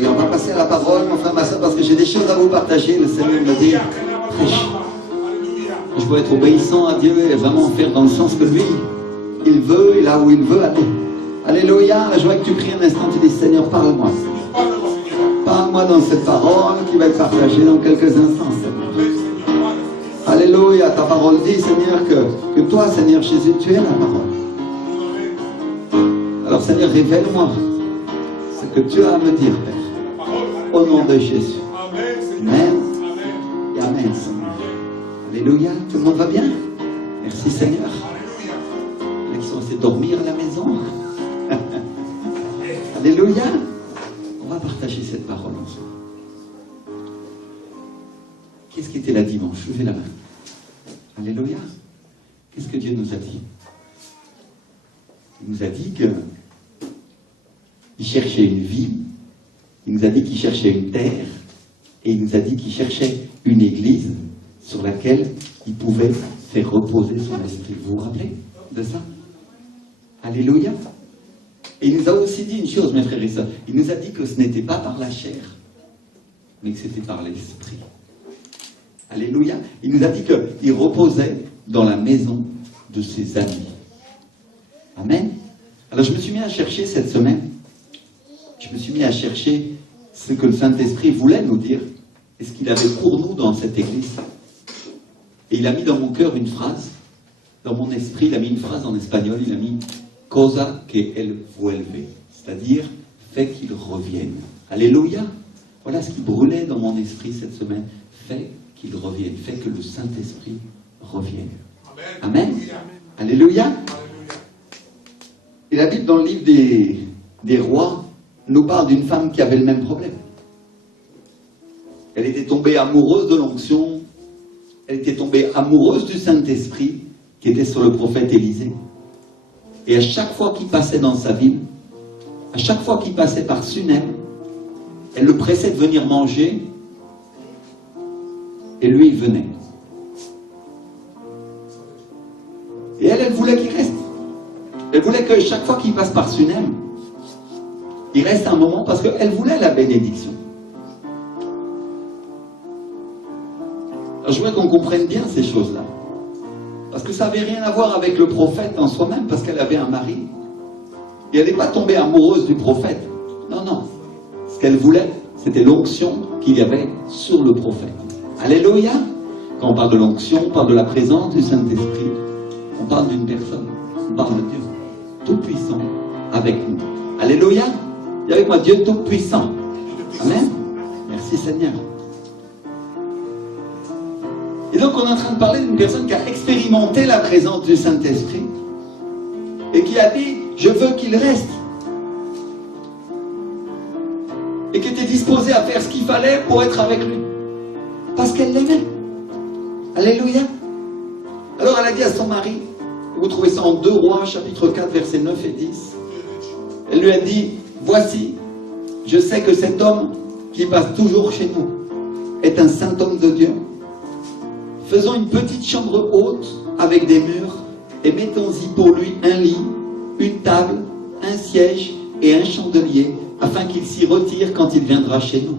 Et on va passer à la parole, mon frère, ma soeur, parce que j'ai des choses à vous partager. Le Seigneur me dit, je dois être obéissant à Dieu et vraiment faire dans le sens que lui, il veut et là où il veut aller. Alléluia, je vois que tu pries un instant, tu dis, Seigneur, parle-moi. Parle-moi dans cette parole qui va être partagée dans quelques instants, Seigneur. Alléluia, ta parole dit, Seigneur, que toi, Seigneur Jésus, tu es la parole. Alors, Seigneur, révèle-moi ce que tu as à me dire, Père. Au nom de Jésus. Amen. Et Amen, Seigneur. Alléluia, tout le monde va bien? Merci, Seigneur. Les qui sont restés dormir à la maison. Alléluia. On va partager cette parole ensemble. Qu'est-ce qui était là dimanche? Levez la main. Alléluia. Qu'est-ce que Dieu nous a dit? Il nous a dit qu'il cherchait une vie, il nous a dit qu'il cherchait une terre, et il nous a dit qu'il cherchait une église sur laquelle il pouvait faire reposer son esprit. Vous vous rappelez de ça? Alléluia. Et il nous a aussi dit une chose, mes frères et sœurs. Il nous a dit que ce n'était pas par la chair, mais que c'était par l'esprit. Alléluia. Il nous a dit qu'il reposait dans la maison de ses amis. Amen. Alors je me suis mis à chercher cette semaine, je me suis mis à chercher ce que le Saint-Esprit voulait nous dire, et ce qu'il avait pour nous dans cette église. Et il a mis dans mon cœur une phrase, dans mon esprit, il a mis une phrase en espagnol, il a mis « cosa que él vuelve », c'est-à-dire « fait qu'il revienne ». Alléluia. Voilà ce qui brûlait dans mon esprit cette semaine, fait qu'il revienne, fait que le Saint-Esprit revienne. Amen. Alléluia. Et la Bible, dans le livre des rois, nous parle d'une femme qui avait le même problème. Elle était tombée amoureuse de l'onction, elle était tombée amoureuse du Saint-Esprit qui était sur le prophète Élisée. Et à chaque fois qu'il passait dans sa ville, à chaque fois qu'il passait par Sunem, elle le pressait de venir manger, et lui, il venait. Et elle voulait qu'il reste. Elle voulait que chaque fois qu'il passe par Sunem, il reste un moment parce qu'elle voulait la bénédiction. Alors, je voudrais qu'on comprenne bien ces choses-là. Parce que ça n'avait rien à voir avec le prophète en soi-même, parce qu'elle avait un mari. Et elle n'est pas tombée amoureuse du prophète. Non, non. Ce qu'elle voulait, c'était l'onction qu'il y avait sur le prophète. Alléluia. Quand on parle de l'onction, on parle de la présence du Saint-Esprit. On parle d'une personne. On parle de Dieu Tout-Puissant avec nous. Alléluia. Dis avec moi, Dieu Tout-Puissant. Amen. Merci Seigneur. Et donc on est en train de parler d'une personne qui a expérimenté la présence du Saint-Esprit et qui a dit, je veux qu'il reste. Et qui était disposée à faire ce qu'il fallait pour être avec lui. Parce qu'elle l'aimait. Alléluia. Alors elle a dit à son mari, vous trouvez ça en 2 Rois, chapitre 4, versets 9 et 10. Elle lui a dit, voici, je sais que cet homme qui passe toujours chez nous est un saint homme de Dieu. Faisons une petite chambre haute avec des murs et mettons-y pour lui un lit, une table, un siège et un chandelier afin qu'il s'y retire quand il viendra chez nous.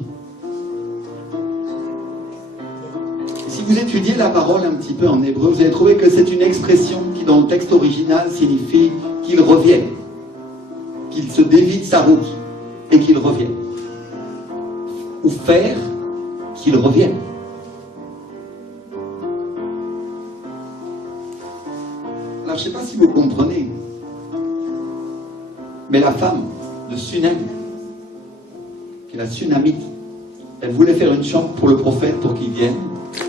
Si vous étudiez la parole un petit peu en hébreu, vous allez trouver que c'est une expression qui dans le texte original signifie qu'il revienne, qu'il se dévie de sa route et qu'il revienne. Ou faire qu'il revienne. Alors je ne sais pas si vous comprenez, mais la femme de Sunem, qui est la Sunamite, elle voulait faire une chambre pour le prophète pour qu'il vienne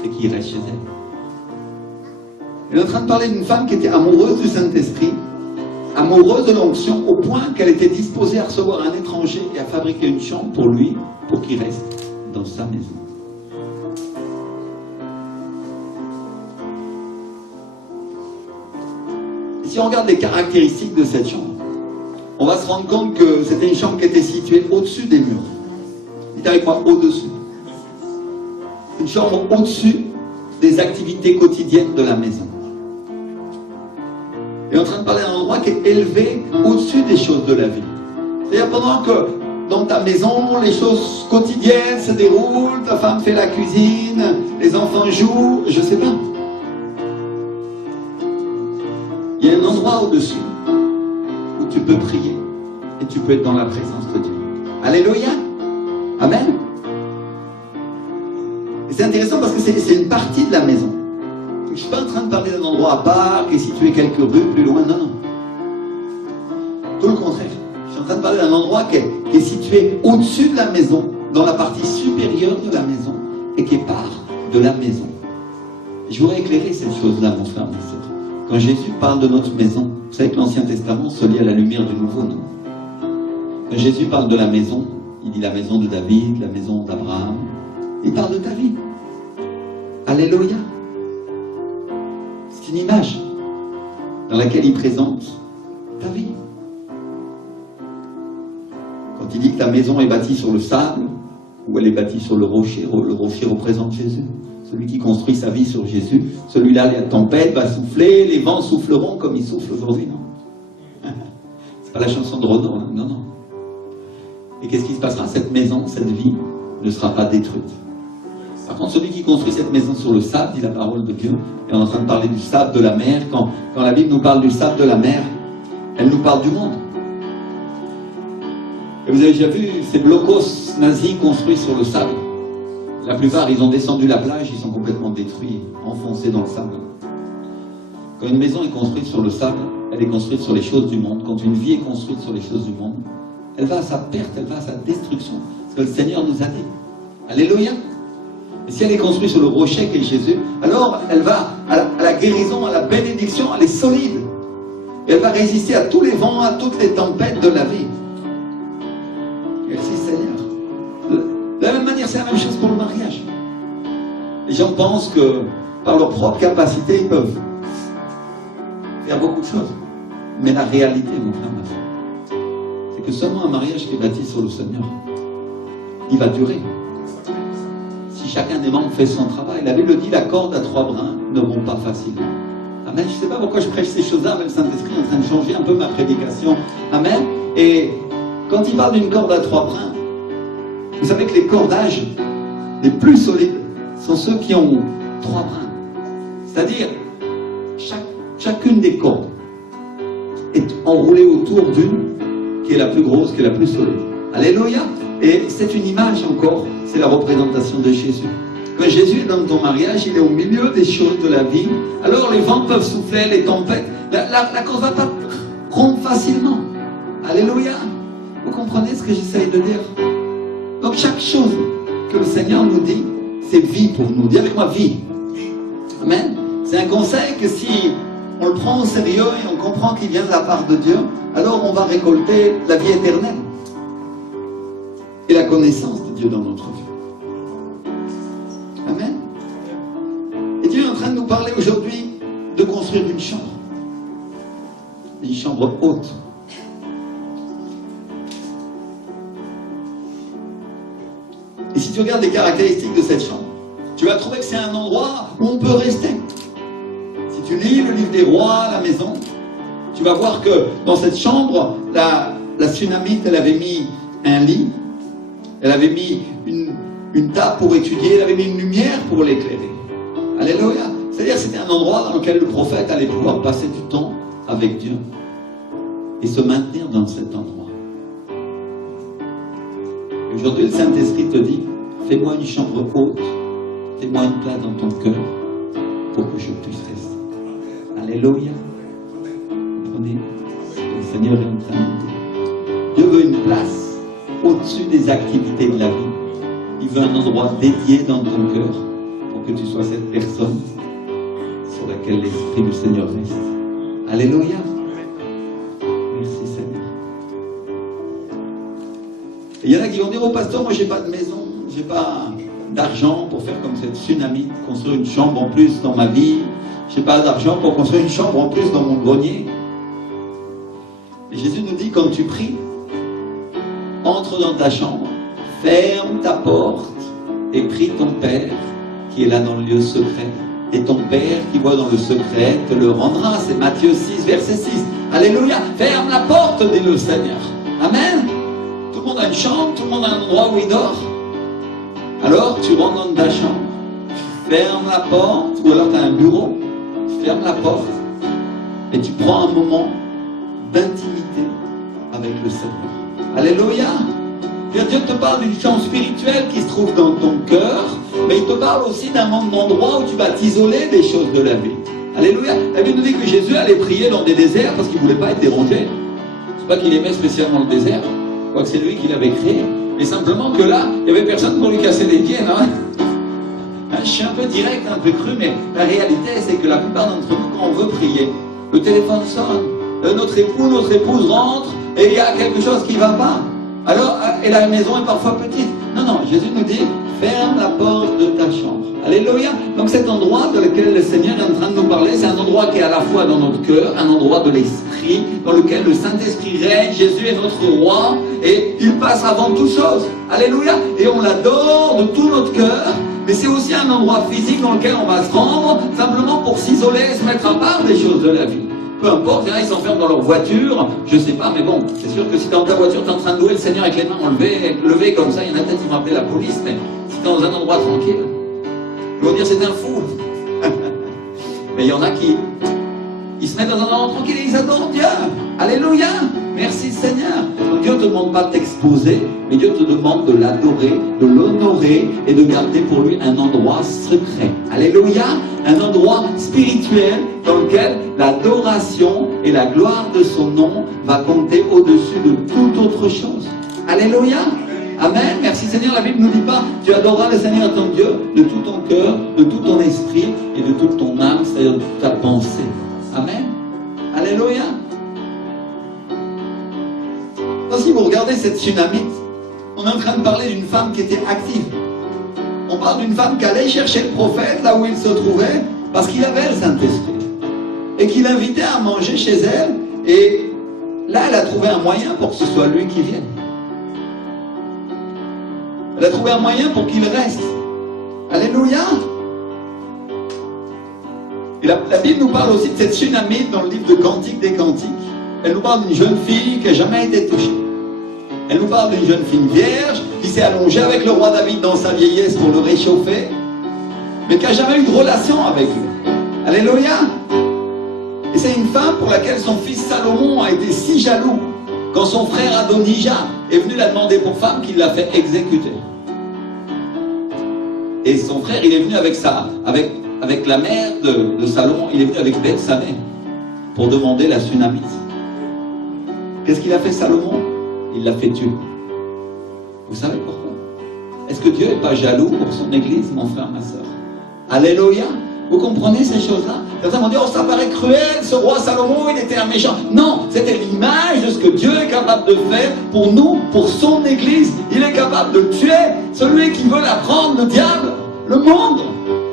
et qu'il reste chez elle. Elle est en train de parler d'une femme qui était amoureuse du Saint-Esprit, amoureuse de l'onction, au point qu'elle était disposée à recevoir un étranger et à fabriquer une chambre pour lui, pour qu'il reste dans sa maison. Et si on regarde les caractéristiques de cette chambre, on va se rendre compte que c'était une chambre qui était située au-dessus des murs. Dites avec moi, au-dessus. Une chambre au-dessus des activités quotidiennes de la maison. Et on est en train de parler d'un endroit qui est élevé au-dessus des choses de la vie. C'est-à-dire pendant que dans ta maison, les choses quotidiennes se déroulent, ta femme fait la cuisine, les enfants jouent, je ne sais pas. Il y a un endroit au-dessus où tu peux prier et tu peux être dans la présence de Dieu. Alléluia. Amen. Et c'est intéressant parce que c'est une partie de la maison. Je ne suis pas en train de parler d'un endroit à part qui est situé quelques rues plus loin, non, non. Tout le contraire. Je suis en train de parler d'un endroit qui est situé au-dessus de la maison, dans la partie supérieure de la maison, et qui est part de la maison. Et je voudrais éclairer cette chose-là, mon frère, ma sœur. Quand Jésus parle de notre maison, vous savez que l'Ancien Testament se lit à la lumière du Nouveau, non? Quand Jésus parle de la maison, il dit la maison de David, la maison d'Abraham. Il parle de ta vie. Alléluia. C'est une image dans laquelle il présente ta vie. Quand il dit que ta maison est bâtie sur le sable, ou elle est bâtie sur le rocher représente Jésus. Celui qui construit sa vie sur Jésus, celui-là, la tempête va souffler, les vents souffleront comme ils soufflent aujourd'hui, non? C'est pas la chanson de Renaud, hein? Non, non. Et qu'est-ce qui se passera? Cette maison, cette vie, ne sera pas détruite. Par contre, celui qui construit cette maison sur le sable, dit la parole de Dieu, et on est en train de parler du sable de la mer, quand la Bible nous parle du sable de la mer, elle nous parle du monde. Et vous avez déjà vu ces blocos nazis construits sur le sable? La plupart, ils ont descendu la plage, ils sont complètement détruits, enfoncés dans le sable. Quand une maison est construite sur le sable, elle est construite sur les choses du monde. Quand une vie est construite sur les choses du monde, elle va à sa perte, elle va à sa destruction. C'est ce que le Seigneur nous a dit. Alléluia. Et si elle est construite sur le rocher qui est Jésus, alors elle va à la guérison, à la bénédiction, elle est solide. Et elle va résister à tous les vents, à toutes les tempêtes de la vie. Merci Seigneur. De la même manière, c'est la même chose pour le mariage. Les gens pensent que par leur propre capacité, ils peuvent faire beaucoup de choses. Mais la réalité, mon frère, ma soeur, c'est que seulement un mariage qui est bâti sur le Seigneur, il va durer. Si chacun des membres fait son travail, la Bible dit, la corde à 3 brins ne rompt pas facilement. Amen. Je ne sais pas pourquoi je prêche ces choses-là, mais le Saint-Esprit est en train de changer un peu ma prédication. Amen. Et quand il parle d'une corde à 3 brins, vous savez que les cordages les plus solides sont ceux qui ont 3 brins. C'est-à-dire, chacune des cordes est enroulée autour d'une qui est la plus grosse, qui est la plus solide. Alléluia. Et c'est une image encore, c'est la représentation de Jésus. Quand Jésus est dans ton mariage, il est au milieu des choses de la vie. Alors les vents peuvent souffler, les tempêtes. La corde ne va pas rompre facilement. Alléluia. Vous comprenez ce que j'essaye de dire? Donc chaque chose que le Seigneur nous dit, c'est vie pour nous. Dis avec moi, vie. Amen. C'est un conseil que si on le prend au sérieux et on comprend qu'il vient de la part de Dieu, alors on va récolter la vie éternelle et la connaissance de Dieu dans notre vie. Amen. Et Dieu est en train de nous parler aujourd'hui de construire une chambre haute. Et si tu regardes les caractéristiques de cette chambre, tu vas trouver que c'est un endroit où on peut rester. Si tu lis le livre des rois, la maison, tu vas voir que dans cette chambre, la Sunamite, elle avait mis un lit, elle avait mis une table pour étudier, elle avait mis une lumière pour l'éclairer. Alléluia. C'est-à-dire que c'était un endroit dans lequel le prophète allait pouvoir passer du temps avec Dieu et se maintenir dans cet endroit. Aujourd'hui, le Saint-Esprit te dit, fais-moi une chambre haute, fais-moi une place dans ton cœur pour que je puisse rester. Alléluia. Comprenez? Le Seigneur est en train de dire. Dieu veut une place au-dessus des activités de la vie. Il veut un endroit dédié dans ton cœur pour que tu sois cette personne sur laquelle l'Esprit du Seigneur reste. Alléluia. Merci Seigneur. Et il y en a qui vont dire, oh pasteur, moi j'ai pas de maison, j'ai pas d'argent pour faire comme cette Sunamite, construire une chambre en plus dans ma vie, j'ai pas d'argent pour construire une chambre en plus dans mon grenier. Et Jésus nous dit, quand tu pries, entre dans ta chambre, ferme ta porte et prie ton Père qui est là dans le lieu secret. Et ton Père qui voit dans le secret te le rendra. C'est Matthieu 6, verset 6. Alléluia. Ferme la porte, dit le Seigneur. Amen. Tout le monde a une chambre, tout le monde a un endroit où il dort. Alors tu rentres dans ta chambre, ferme la porte, ou alors tu as un bureau, ferme la porte, et tu prends un moment d'intimité avec le Seigneur. Alléluia! Dieu te parle d'une chambre spirituelle qui se trouve dans ton cœur, mais il te parle aussi d'un endroit où tu vas t'isoler des choses de la vie. Alléluia! La Bible nous dit que Jésus allait prier dans des déserts parce qu'il ne voulait pas être dérangé. C'est pas qu'il aimait spécialement le désert, quoique c'est lui qui l'avait créé, mais simplement que là, il n'y avait personne pour lui casser les pieds, non? Je suis un peu direct, un peu cru, mais la réalité, c'est que la plupart d'entre nous, quand on veut prier, le téléphone sonne, notre époux, notre épouse rentre, et il y a quelque chose qui ne va pas. Alors, et la maison est parfois petite. Non, non, Jésus nous dit, ferme la porte de ta chambre. Alléluia. Donc cet endroit dans lequel le Seigneur est en train de nous parler, c'est un endroit qui est à la fois dans notre cœur, un endroit de l'esprit, dans lequel le Saint-Esprit règne, Jésus est notre roi, et il passe avant toute chose. Alléluia. Et on l'adore de tout notre cœur, mais c'est aussi un endroit physique dans lequel on va se rendre, simplement pour s'isoler, se mettre à part des choses de la vie. Peu importe, il y en a, ils s'enferment dans leur voiture, je sais pas, mais bon, c'est sûr que si dans ta voiture, tu es en train de louer le Seigneur avec les mains levées comme ça, il y en a peut-être qui vont appeler la police, mais si tu es dans un endroit tranquille, ils vont dire c'est un fou. Mais il y en a qui ils se mettent dans un endroit tranquille et ils adorent Dieu. Alléluia. Merci Seigneur. Donc Dieu ne te demande pas de t'exposer, mais Dieu te demande de l'adorer, de l'honorer et de garder pour lui un endroit secret. Alléluia. Un endroit spirituel dans lequel l'adoration et la gloire de son nom va compter au-dessus de toute autre chose. Alléluia. Amen. Merci Seigneur. La Bible ne nous dit pas tu adoreras le Seigneur ton Dieu de tout ton cœur, de tout ton esprit et de toute ton âme, c'est-à-dire de toute ta pensée. Amen. Alléluia. Donc, si vous regardez cette tsunamite, on est en train de parler d'une femme qui était active. On parle d'une femme qui allait chercher le prophète là où il se trouvait parce qu'il avait le Saint-Esprit et qu'il l'invitait à manger chez elle. Et là, elle a trouvé un moyen pour que ce soit lui qui vienne. Elle a trouvé un moyen pour qu'il reste. Alléluia. Et la Bible nous parle aussi de cette tsunamite dans le livre de Cantiques des Cantiques. Elle nous parle d'une jeune fille qui n'a jamais été touchée. Elle nous parle d'une jeune fille vierge qui s'est allongée avec le roi David dans sa vieillesse pour le réchauffer, mais qui n'a jamais eu de relation avec lui. Alléluia. Et c'est une femme pour laquelle son fils Salomon a été si jaloux quand son frère Adonijah est venu la demander pour femme qu'il l'a fait exécuter. Et son frère, il est venu avec la mère de Salomon, il est venu avec Bethsabée pour demander la tsunamite. Qu'est-ce qu'il a fait Salomon? Il l'a fait tuer. Vous savez pourquoi? Est-ce que Dieu n'est pas jaloux pour son église, mon frère, ma soeur? Alléluia. Vous comprenez ces choses-là? Certains vont dire, oh ça paraît cruel, ce roi Salomon, il était un méchant. Non, c'était l'image de ce que Dieu est capable de faire pour nous, pour son église. Il est capable de tuer celui qui veut la prendre, le diable, le monde.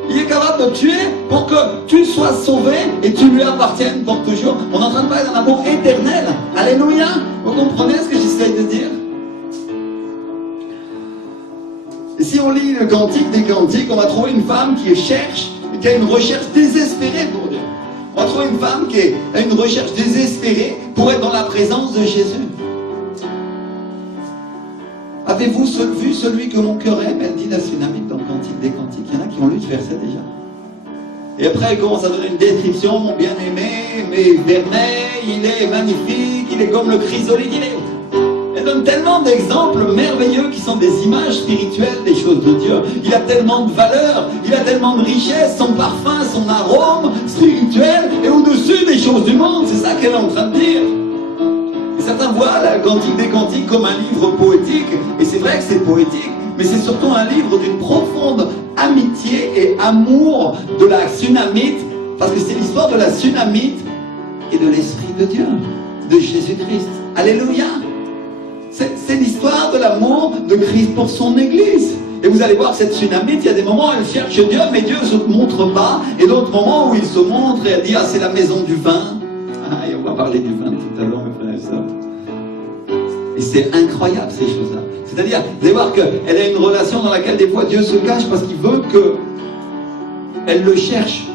Il est capable de tuer pour que tu sois sauvé et tu lui appartiennes pour toujours. On est en train de parler d'un amour éternel. Alléluia. Vous comprenez ce que j'essaie de dire? Et si on lit le Cantique des Cantiques, on va trouver une femme qui cherche, qui a une recherche désespérée pour Dieu. On va trouver une femme qui a une recherche désespérée pour être dans la présence de Jésus. Avez-vous vu celui que mon cœur aime? Elle dit la tsunamite dans le Cantique des Cantiques. Il y en a qui ont lu ce verset déjà. Et après, elle commence à donner une description. Mon bien-aimé, mais vermeil, il est magnifique, il est comme le chrysolite. Elle donne tellement d'exemples merveilleux qui sont des images spirituelles des choses de Dieu. Il a tellement de valeur, il a tellement de richesse, son parfum, son arôme spirituel est au-dessus des choses du monde. C'est ça qu'elle est en train de dire. Et certains voient la Cantique des Cantiques comme un livre poétique, et c'est vrai que c'est poétique, mais c'est surtout un livre d'une profonde amitié et amour de la tsunamite, parce que c'est l'histoire de la tsunamite et de l'Esprit de Dieu, de Jésus-Christ. Alléluia. C'est l'histoire de l'amour de Christ pour son Église. Et vous allez voir cette tsunamite, il y a des moments où elle cherche Dieu, mais Dieu ne se montre pas, et d'autres moments où il se montre et elle dit, ah c'est la maison du vin. Ah, et on va parler du vin tout à l'heure, mes frères et sœurs. Et c'est incroyable ces choses-là. C'est-à-dire, vous allez voir qu'elle a une relation dans laquelle des fois Dieu se cache parce qu'il veut qu'elle le cherche.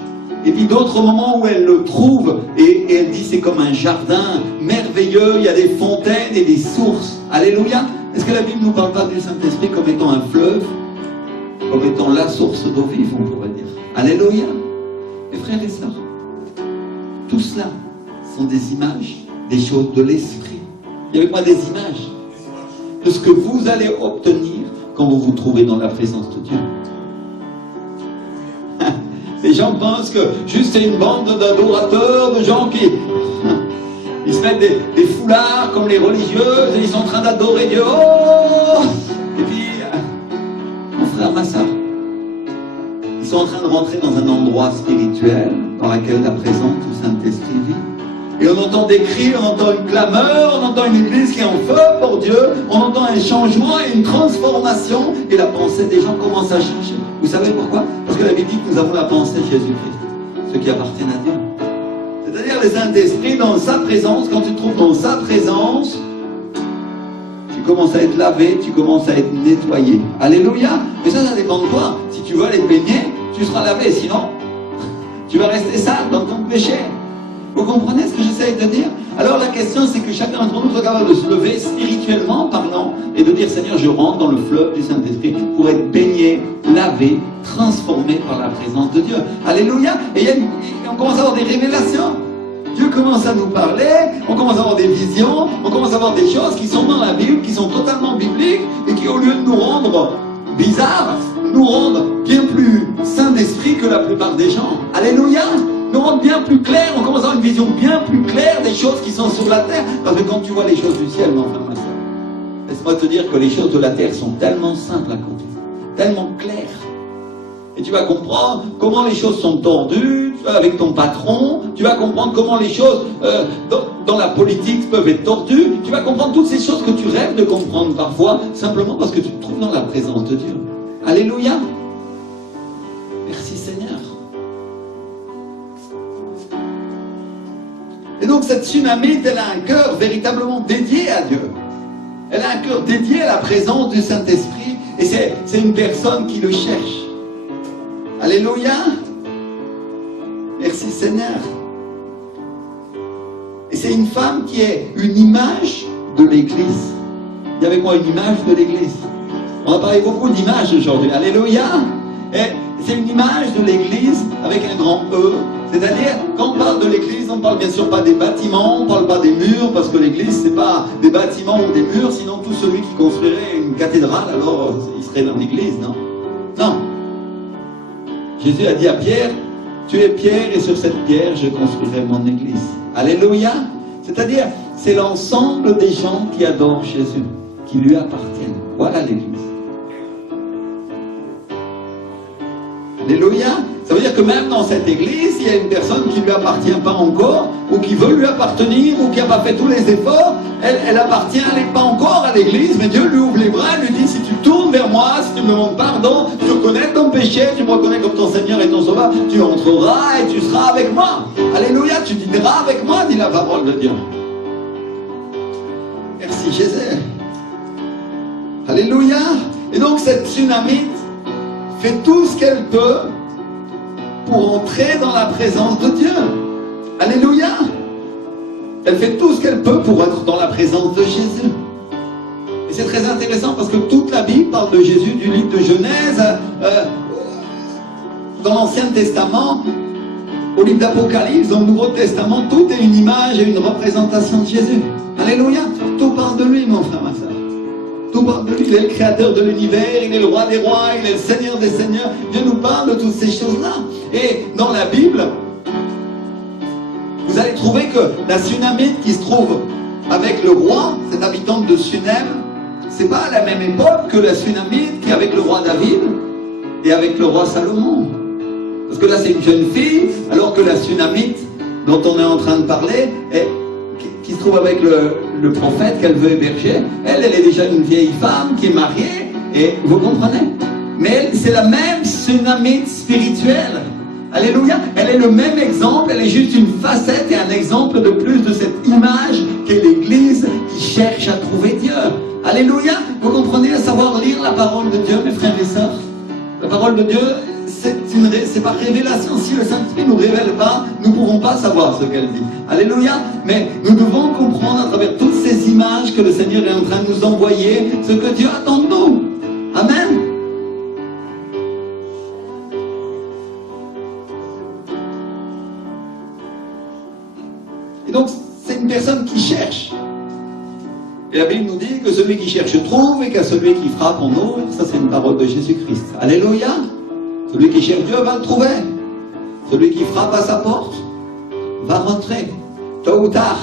Et puis d'autres moments où elle le trouve et elle dit c'est comme un jardin merveilleux, il y a des fontaines et des sources. Alléluia. Est-ce que la Bible ne nous parle pas du Saint-Esprit comme étant un fleuve, comme étant la source d'eau vive, on pourrait dire? Alléluia. Mes frères et sœurs, tout cela sont des images, des choses de l'Esprit. Il y a avec moi des images de ce que vous allez obtenir quand vous vous trouvez dans la présence de Dieu. Les gens pensent que juste c'est une bande d'adorateurs, de gens qui ils se mettent des foulards comme les religieuses et ils sont en train d'adorer Dieu. Oh! Et puis, mon frère, ma soeur, ils sont en train de rentrer dans un endroit spirituel dans lequel la présence du Saint-Esprit vit. Et on entend des cris, on entend une clameur, on entend une église qui est en feu pour Dieu, on entend un changement et une transformation, et la pensée des gens commence à changer. Vous savez pourquoi? Parce que la Bible dit que nous avons la pensée de Jésus-Christ, ceux qui appartiennent à Dieu. C'est-à-dire le Saint-Esprit dans sa présence, quand tu te trouves dans sa présence, tu commences à être lavé, tu commences à être nettoyé. Alléluia. Mais ça dépend de toi. Si tu veux aller te baigner, tu seras lavé, sinon tu vas rester sale dans ton péché. Vous comprenez ce que j'essaye de dire? Alors la question, c'est que chacun d'entre nous soit capable de se lever spirituellement parlant et de dire: Seigneur, je rentre dans le fleuve du Saint-Esprit pour être baigné, lavé, transformé par la présence de Dieu. Alléluia. Et on commence à avoir des révélations. Dieu commence à nous parler, on commence à avoir des visions, on commence à avoir des choses qui sont dans la Bible, qui sont totalement bibliques et qui, au lieu de nous rendre bizarres, nous rendent bien plus saints d'esprit que la plupart des gens. Alléluia. Nous rendent bien plus clairs, on commence à avoir une vision bien plus claire des choses qui sont sur la terre. Parce que quand tu vois les choses du ciel, mon frère, ma soeur, laisse-moi te dire que les choses de la terre sont tellement simples à comprendre, tellement claires. Et tu vas comprendre comment les choses sont tordues avec ton patron, tu vas comprendre comment les choses dans la politique peuvent être tordues, tu vas comprendre toutes ces choses que tu rêves de comprendre parfois, simplement parce que tu te trouves dans la présence de Dieu. Alléluia. Merci Seigneur. Et donc cette Tsunamite, elle a un cœur véritablement dédié à Dieu. Elle a un cœur dédié à la présence du Saint-Esprit. Et c'est une personne qui le cherche. Alléluia. Merci Seigneur. Et c'est une femme qui est une image de l'Église. Il y a avec moi une image de l'Église. On a parlé beaucoup d'images aujourd'hui. Alléluia. Et c'est une image de l'Église avec un grand E. C'est-à-dire, quand on parle de l'Église, on ne parle bien sûr pas des bâtiments, on ne parle pas des murs, parce que l'Église, ce n'est pas des bâtiments ou des murs, sinon tout celui qui construirait une cathédrale, alors il serait dans l'Église, non? Non. Jésus a dit à Pierre: tu es Pierre, et sur cette pierre, je construirai mon Église. Alléluia. C'est-à-dire, c'est l'ensemble des gens qui adorent Jésus, qui lui appartiennent. Voilà l'Église. Alléluia. Ça veut dire que même dans cette église, il y a une personne qui ne lui appartient pas encore, ou qui veut lui appartenir, ou qui n'a pas fait tous les efforts. Elle appartient pas encore à l'église, mais Dieu lui ouvre les bras, lui dit: si tu tournes vers moi, si tu me demandes pardon, tu reconnais ton péché, tu me reconnais comme ton Seigneur et ton Sauveur, tu entreras et tu seras avec moi. Alléluia, tu dîneras avec moi, dit la parole de Dieu. Merci Jésus. Alléluia. Et donc cette Tsunamite fait tout ce qu'elle peut pour entrer dans la présence de Dieu. Alléluia. Elle fait tout ce qu'elle peut pour être dans la présence de Jésus. Et c'est très intéressant parce que toute la Bible parle de Jésus, du livre de Genèse, dans l'Ancien Testament, au livre d'Apocalypse, dans le Nouveau Testament, tout est une image et une représentation de Jésus. Alléluia. Tout parle de lui, mon frère, ma soeur. Tout parle de lui. Il est le créateur de l'univers, il est le roi des rois, il est le Seigneur des seigneurs. Dieu nous parle de toutes ces choses-là. Et dans la Bible, vous allez trouver que la Tsunamite qui se trouve avec le roi, cette habitante de Sunem, c'est pas à la même époque que la Tsunamite qui est avec le roi David et avec le roi Salomon. Parce que là, c'est une jeune fille, alors que la Tsunamite dont on est en train de parler, qui se trouve avec le prophète qu'elle veut héberger, elle est déjà une vieille femme qui est mariée, et vous comprenez? Mais c'est la même Tsunamite spirituelle. Alléluia. Elle est le même exemple, elle est juste une facette et un exemple de plus de cette image qu'est l'Église qui cherche à trouver Dieu. Alléluia. Vous comprenez, à savoir lire la parole de Dieu, mes frères et sœurs. La parole de Dieu, c'est par révélation. Si le Saint-Esprit ne nous révèle pas, nous ne pourrons pas savoir ce qu'elle dit. Alléluia. Mais nous devons comprendre à travers toutes ces images que le Seigneur est en train de nous envoyer ce que Dieu attend de nous. Amen. Et donc, c'est une personne qui cherche. Et la Bible nous dit que celui qui cherche trouve et qu'à celui qui frappe on ouvre. Ça, c'est une parole de Jésus-Christ. Alléluia. Celui qui cherche Dieu va le trouver. Celui qui frappe à sa porte va rentrer. Tôt ou tard.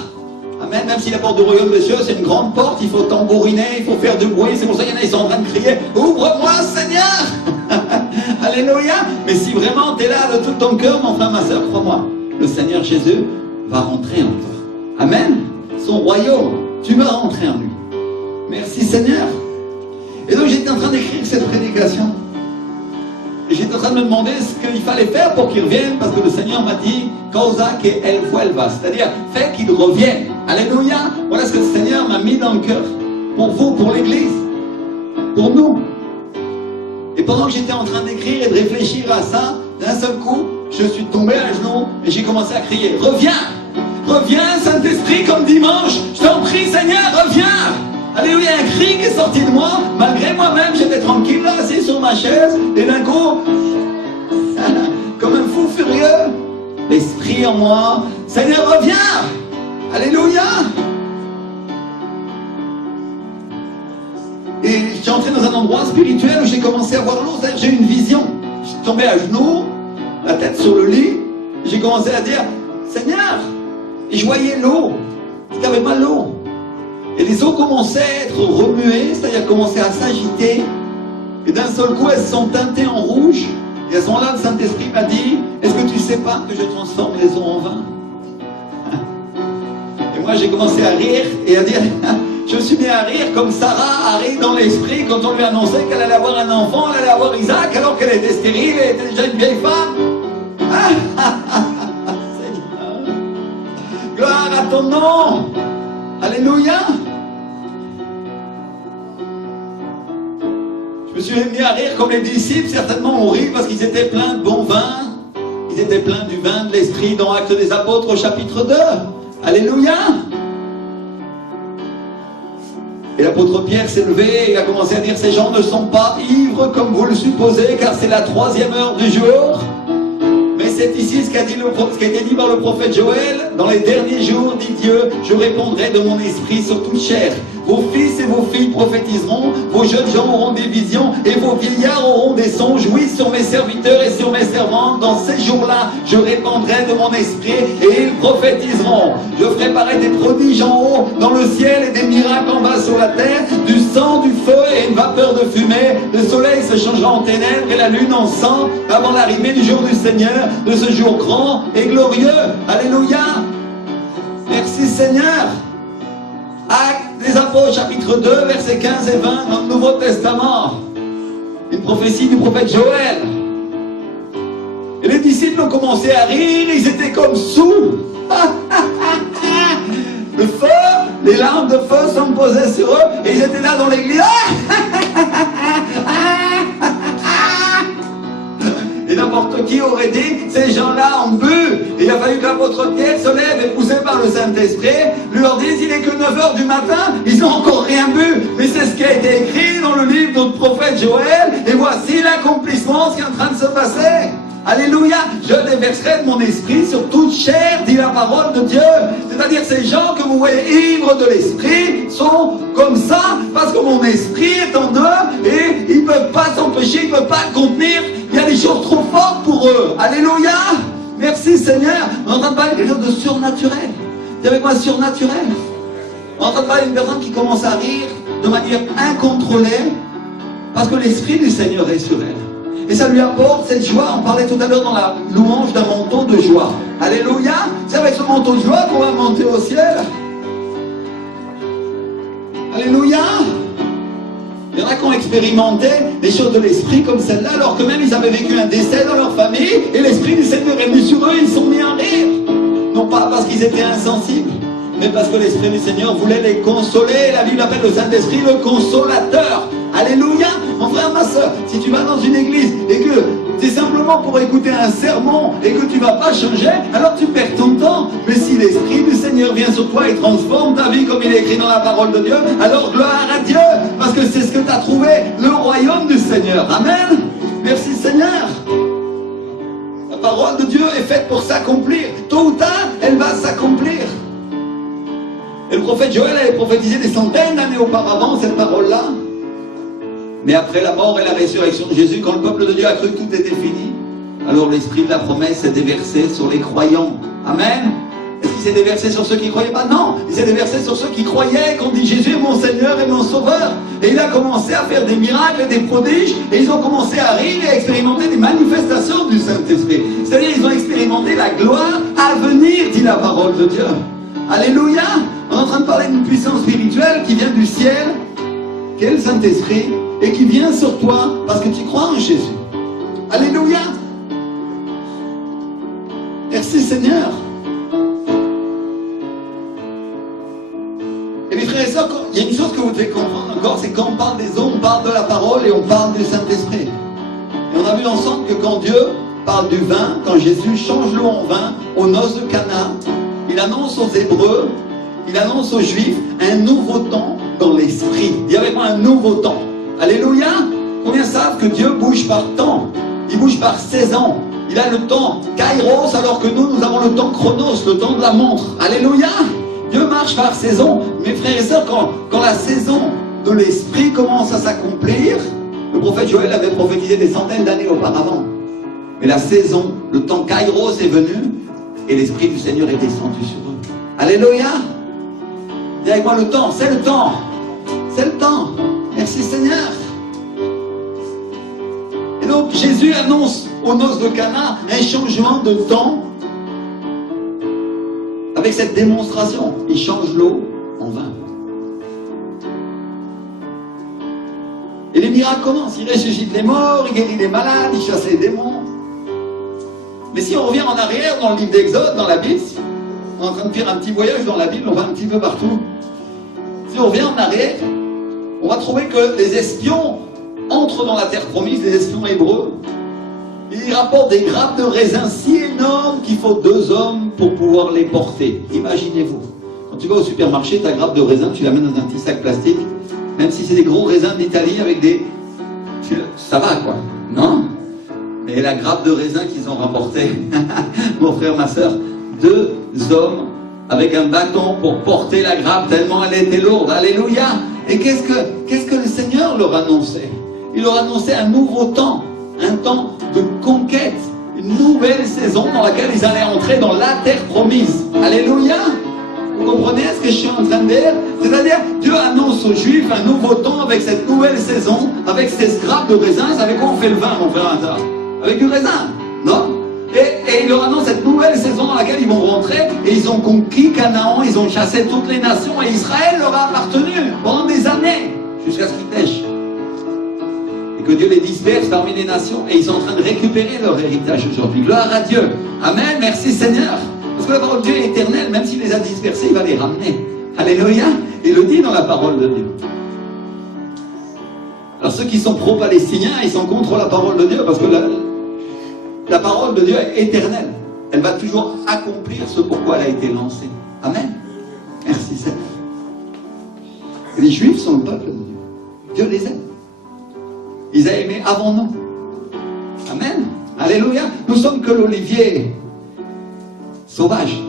Amen. Même si la porte du royaume des cieux, c'est une grande porte, il faut tambouriner, il faut faire du bruit. C'est pour ça qu'il y en a qui sont en train de crier « Ouvre-moi, Seigneur !» Alléluia. Mais si vraiment tu es là de tout ton cœur, mon frère, ma soeur, crois-moi, le Seigneur Jésus va rentrer en toi. Amen. Son royaume, tu vas rentrer en lui. Merci Seigneur. Et donc j'étais en train d'écrire cette prédication. Et j'étais en train de me demander ce qu'il fallait faire pour qu'il revienne, parce que le Seigneur m'a dit causa que él vuelva, c'est-à-dire fais qu'il revienne. Alléluia. Voilà ce que le Seigneur m'a mis dans le cœur. Pour vous, pour l'Église, pour nous. Et pendant que j'étais en train d'écrire et de réfléchir à ça, d'un seul coup, je suis tombé à genoux et j'ai commencé à crier, reviens! Reviens, Saint-Esprit, comme dimanche. Je t'en prie, Seigneur, reviens. Alléluia, un cri qui est sorti de moi. Malgré moi-même, j'étais tranquille là, assis sur ma chaise. Et d'un coup, comme un fou furieux, l'Esprit en moi. Seigneur, reviens. Alléluia. Et je suis entré dans un endroit spirituel où j'ai commencé à voir l'eau. C'est-à-dire, j'ai eu une vision. Je suis tombé à genoux, la tête sur le lit. J'ai commencé à dire, Seigneur. Et je voyais l'eau, il n'y avait pas l'eau. Et les eaux commençaient à être remuées, c'est-à-dire commençaient à s'agiter. Et d'un seul coup, elles se sont teintées en rouge. Et à ce moment-là, le Saint-Esprit m'a dit, est-ce que tu ne sais pas que je transforme les eaux en vin? Et moi, j'ai commencé à rire et à dire, je me suis mis à rire comme Sarah a ri dans l'esprit quand on lui annonçait qu'elle allait avoir un enfant, elle allait avoir Isaac, alors qu'elle était stérile et était déjà une vieille femme. Gloire à ton nom. Alléluia. Je me suis mis à rire comme les disciples, certainement ont ri parce qu'ils étaient pleins de bon vin. Ils étaient pleins du vin de l'Esprit dans Actes des Apôtres au chapitre 2. Alléluia. Et l'apôtre Pierre s'est levé et il a commencé à dire, ces gens ne sont pas ivres comme vous le supposez, car c'est la 3e heure du jour. Mais c'est ici ce qui a été dit par le prophète Joël. Dans les derniers jours, dit Dieu, je répondrai de mon esprit sur toute chair. Vos fils et vos filles prophétiseront, vos jeunes gens auront des visions et vos vieillards auront des songes. Oui, sur mes serviteurs et sur mes servantes, dans ces jours-là, je répandrai de mon esprit et ils prophétiseront. Je ferai paraître des prodiges en haut dans le ciel et des miracles en bas sur la terre, du sang, du feu et une vapeur de fumée. Le soleil se changera en ténèbres et la lune en sang avant l'arrivée du jour du Seigneur, de ce jour grand et glorieux. Alléluia. Merci Seigneur. Actes des Apôtres, chapitre 2, versets 15 et 20 dans le Nouveau Testament. Une prophétie du prophète Joël. Et les disciples ont commencé à rire, ils étaient comme sous. Le feu, les larmes de feu sont posées sur eux et ils étaient là dans l'église. Et n'importe qui aurait dit, ces gens-là ont bu. Et il a fallu que l'apôtre Pierre se lève et poussé par le Saint-Esprit, lui leur dise, il n'est que 9h du matin, ils n'ont encore rien bu. Mais c'est ce qui a été écrit dans le livre de notre prophète Joël. Et voici l'accomplissement, ce qui est en train de se passer. Alléluia, je déverserai de mon esprit sur toute chair, dit la parole de Dieu. C'est-à-dire ces gens que vous voyez ivres de l'esprit sont comme ça parce que mon esprit est en eux et ils ne peuvent pas s'empêcher, ils ne peuvent pas contenir. Il y a des choses trop fortes pour eux. Alléluia, merci Seigneur. On est en train de parler de quelque chose de surnaturel. Dis avec moi surnaturel. On est en train de parler d'une personne qui commence à rire de manière incontrôlée parce que l'esprit du Seigneur est sur elle. Et ça lui apporte cette joie. On parlait tout à l'heure dans la louange d'un manteau de joie. Alléluia. C'est avec ce manteau de joie qu'on va monter au ciel. Alléluia. Il y en a qui ont expérimenté des choses de l'esprit comme celle-là, alors que même ils avaient vécu un décès dans leur famille, et l'esprit du Seigneur est venu sur eux, ils sont mis à rire. Non pas parce qu'ils étaient insensibles, mais parce que l'esprit du Seigneur voulait les consoler. La Bible appelle le Saint-Esprit le consolateur. Alléluia. Mon frère, ma soeur, si tu vas dans une église et que c'est simplement pour écouter un sermon et que tu ne vas pas changer, alors tu perds ton temps. Mais si l'Esprit du Seigneur vient sur toi et transforme ta vie comme il est écrit dans la parole de Dieu, alors gloire à Dieu, parce que c'est ce que tu as trouvé, le royaume du Seigneur. Amen. Merci Seigneur. La parole de Dieu est faite pour s'accomplir. Tôt ou tard, elle va s'accomplir. Et le prophète Joël avait prophétisé des centaines d'années auparavant cette parole-là. Mais après la mort et la résurrection de Jésus, quand le peuple de Dieu a cru que tout était fini, alors l'esprit de la promesse s'est déversé sur les croyants. Amen. Est-ce qu'il s'est déversé sur ceux qui ne croyaient pas? Non, il s'est déversé sur ceux qui croyaient, qu'on dit Jésus est mon Seigneur et mon Sauveur. Et il a commencé à faire des miracles et des prodiges, et ils ont commencé à rire et à expérimenter des manifestations du Saint-Esprit. C'est-à-dire ils ont expérimenté la gloire à venir, dit la parole de Dieu. Alléluia. On est en train de parler d'une puissance spirituelle qui vient du ciel, qui est le Saint-Esprit, et qui vient sur toi parce que tu crois en Jésus. Alléluia. Merci Seigneur. Et mes frères et sœurs, il y a une chose que vous devez comprendre encore, c'est quand on parle des eaux, on parle de la parole et on parle du Saint-Esprit. Et on a vu ensemble que quand Dieu parle du vin, quand Jésus change l'eau en vin, aux noces de Cana, il annonce aux Hébreux, il annonce aux Juifs un nouveau temps dans l'esprit. Dis avec moi un nouveau temps. Alléluia. Combien savent que Dieu bouge par temps? Il bouge par saison. Il a le temps Kairos, alors que nous avons le temps Chronos, le temps de la montre. Alléluia. Dieu marche par saison. Mes frères et sœurs, quand la saison de l'esprit commence à s'accomplir, le prophète Joël avait prophétisé des centaines d'années auparavant. Mais la saison, le temps Kairos est venu et l'esprit du Seigneur est descendu sur eux. Alléluia. Dis avec moi le temps, c'est le temps. C'est le temps. Merci Seigneur. Et donc Jésus annonce aux noces de Cana un changement de temps avec cette démonstration. Il change l'eau en vin. Et les miracles commencent. Il ressuscite les morts, il guérit les malades, il chasse les démons. Mais si on revient en arrière dans le livre d'Exode, dans la Bible, on est en train de faire un petit voyage dans la Bible, on va un petit peu partout. Si on revient en arrière, on va trouver que les espions entrent dans la terre promise, les espions hébreux. Ils rapportent des grappes de raisin si énormes qu'il faut 2 hommes pour pouvoir les porter. Imaginez-vous. Quand tu vas au supermarché, ta grappe de raisin, tu la mets dans un petit sac plastique. Même si c'est des gros raisins d'Italie avec des... Ça va quoi, non? Mais la grappe de raisin qu'ils ont rapportée, mon frère, ma soeur, 2 hommes avec un bâton pour porter la grappe tellement elle était lourde. Alléluia. Et qu'est-ce que le Seigneur leur annonçait? Il leur annonçait un nouveau temps, un temps de conquête, une nouvelle saison dans laquelle ils allaient entrer dans la terre promise. Alléluia. Vous comprenez ce que je suis en train de dire? C'est-à-dire, Dieu annonce aux Juifs un nouveau temps avec cette nouvelle saison, avec ces grappes de raisin. Avec quoi on fait le vin, mon frère Hazard? Avec du raisin, non? Et il leur annonce cette nouvelle saison dans laquelle ils vont rentrer, et ils ont conquis Canaan, ils ont chassé toutes les nations, et Israël leur a appartenu pendant des années, jusqu'à ce qu'ils pêchent. Et que Dieu les disperse parmi les nations, et ils sont en train de récupérer leur héritage aujourd'hui. Gloire à Dieu. Amen, merci Seigneur. Parce que la parole de Dieu est éternelle, même s'il les a dispersés, il va les ramener. Alléluia. Il le dit dans la parole de Dieu. Alors ceux qui sont pro-palestiniens, ils sont contre la parole de Dieu, parce que la parole de Dieu est éternelle. Elle va toujours accomplir ce pourquoi elle a été lancée. Amen. Merci Seigneur. Et les Juifs sont le peuple de Dieu. Dieu les aime. Ils a aimé avant nous. Amen. Alléluia. Nous sommes que l'olivier sauvage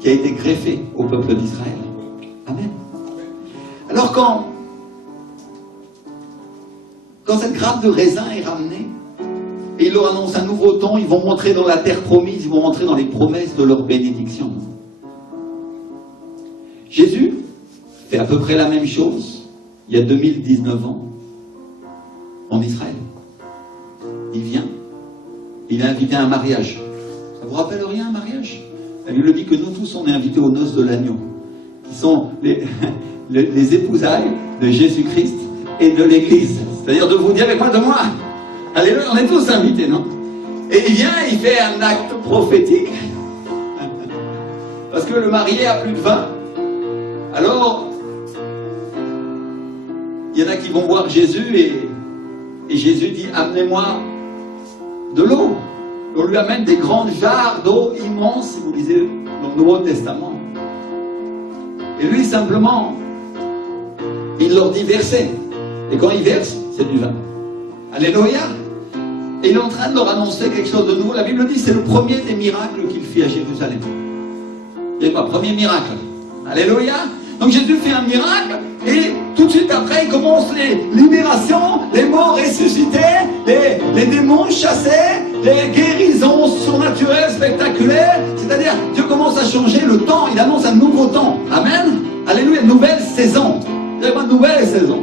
qui a été greffé au peuple d'Israël. Amen. Alors quand cette grappe de raisin est ramenée, et il leur annonce un nouveau temps, ils vont rentrer dans la terre promise, ils vont rentrer dans les promesses de leur bénédiction. Jésus fait à peu près la même chose il y a 2019 ans en Israël. Il vient, il est invité à un mariage. Ça vous rappelle rien un mariage? La Bible dit que nous tous on est invités aux noces de l'agneau, qui sont les épousailles de Jésus-Christ et de l'Église. C'est-à-dire de vous dire avec moi, de moi. Alléluia, on est tous invités, non? Et il vient, il fait un acte prophétique. Parce que le marié a plus de vin. Alors, il y en a qui vont voir Jésus et Et Jésus dit, amenez-moi de l'eau. On lui amène des grandes jarres d'eau immenses, si vous lisez dans le Nouveau Testament. Et lui, simplement, il leur dit verser. Et quand il verse, c'est du vin. Alléluia. Et il est en train de leur annoncer quelque chose de nouveau. La Bible dit, c'est le premier des miracles qu'il fit à Jérusalem. C'est pas premier miracle. Alléluia. Donc Jésus fait un miracle et tout de suite après il commence les libérations, les morts ressuscités, les démons chassés, les guérisons surnaturelles, spectaculaires. C'est-à-dire Dieu commence à changer le temps, il annonce un nouveau temps. Amen. Alléluia, une nouvelle saison. Il y a une nouvelle saison.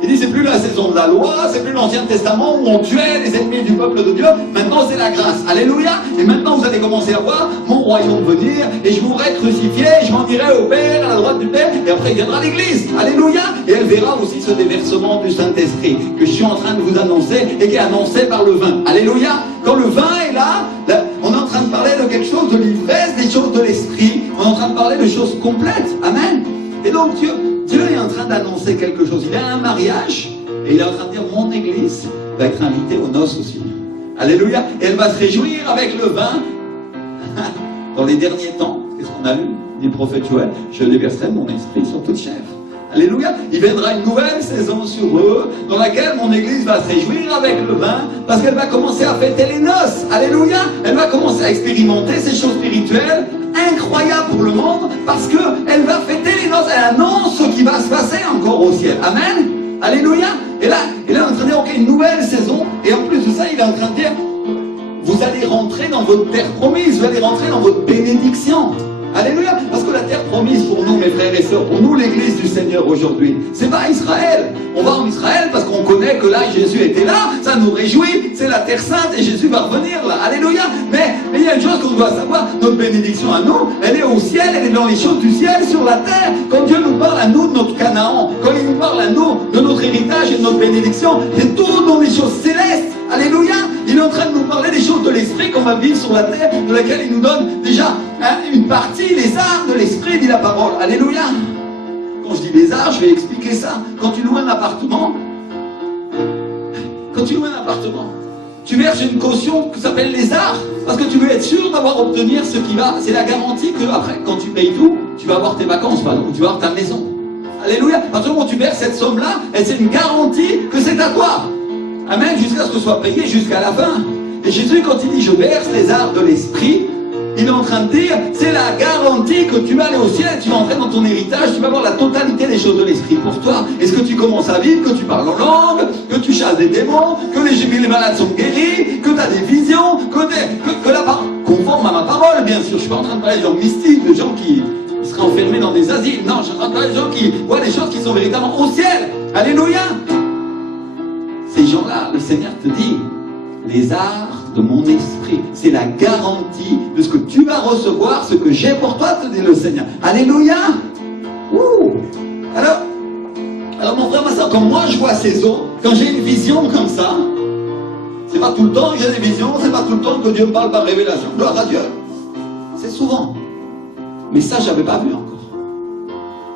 Il dit c'est plus la saison de la loi, c'est plus l'Ancien Testament où on tuait les ennemis du peuple de Dieu. Maintenant c'est la grâce. Alléluia. Et maintenant vous allez commencer à voir mon royaume venir et je vous aurai crucifié, je m'en irai au Père, à la droite du Père, et après il viendra l'Église. Alléluia. Et elle verra aussi ce déversement du Saint-Esprit que je suis en train de vous annoncer et qui est annoncé par le vin. Alléluia. Quand le vin est là, on est en train de parler de quelque chose de l'ivresse, des choses de l'esprit. On est en train de parler de choses complètes. Amen. Et donc Dieu est en train d'annoncer quelque chose. Il a un mariage et il est en train de dire mon église va être invitée aux noces aussi. Alléluia. Et elle va se réjouir avec le vin. Dans les derniers temps, qu'est-ce qu'on a lu du prophète Joël? Je déverserai mon esprit sur toute chair. Alléluia. Il viendra une nouvelle saison sur eux dans laquelle mon église va se réjouir avec le vin parce qu'elle va commencer à fêter les noces. Alléluia. Elle va commencer à expérimenter ces choses spirituelles incroyables pour le monde parce qu'elle va fêter les noces. Elle annonce ce qui va se passer encore au ciel. Amen. Alléluia. Et là, il est en train de dire, ok, une nouvelle saison. Et en plus de ça, il est en train de dire, vous allez rentrer dans votre terre promise, vous allez rentrer dans votre bénédiction. Alléluia. Parce que la terre promise pour nous, mes frères et sœurs, pour nous, l'église du Seigneur aujourd'hui, c'est pas Israël. On va en Israël parce qu'on connaît que là, Jésus était là, ça nous réjouit, c'est la terre sainte et Jésus va revenir là. Alléluia. Mais il y a une chose qu'on doit savoir, notre bénédiction à nous, elle est au ciel, elle est dans les choses du ciel, sur la terre. Quand Dieu nous parle à nous de notre Canaan, quand il nous parle à nous de notre héritage et de notre bénédiction, c'est tout dans les choses célestes. Alléluia. Il est en train de nous parler des choses de l'esprit qu'on va vivre sur la terre, de laquelle il nous donne déjà une partie, les arts de l'esprit, dit la parole. Alléluia. Quand je dis les arts, je vais expliquer ça. Quand tu loues un appartement, tu verses une caution qui s'appelle les arts, parce que tu veux être sûr d'avoir obtenir ce qui va. C'est la garantie que après, quand tu payes tout, tu vas avoir tes vacances, pardon, tu vas avoir ta maison. Alléluia. À partir du moment où tu verses cette somme-là, c'est une garantie que c'est à toi. Amen, jusqu'à ce que ce soit payé jusqu'à la fin. Et Jésus, quand il dit je verse les arts de l'esprit, il est en train de dire c'est la garantie que tu vas aller au ciel, tu vas entrer dans ton héritage, tu vas avoir la totalité des choses de l'esprit pour toi. Est-ce que tu commences à vivre, que tu parles en langue, que tu chasses des démons, que les malades sont guéris, que tu as des visions, que la parole, conforme à ma parole, bien sûr. Je suis pas en train de parler des gens mystiques, des gens qui seraient enfermés dans des asiles. Non, je suis en train de parler des gens qui voient des choses qui sont véritablement au ciel. Alléluia. Ces gens-là, le Seigneur te dit, les arts de mon esprit, c'est la garantie de ce que tu vas recevoir, ce que j'ai pour toi, te dit le Seigneur. Alléluia. Ouh. Alors mon frère, ma soeur, quand moi je vois ces eaux, quand j'ai une vision comme ça, c'est pas tout le temps que j'ai des visions, c'est pas tout le temps que Dieu me parle par révélation. Gloire à Dieu. C'est souvent. Mais ça, j'avais pas vu encore.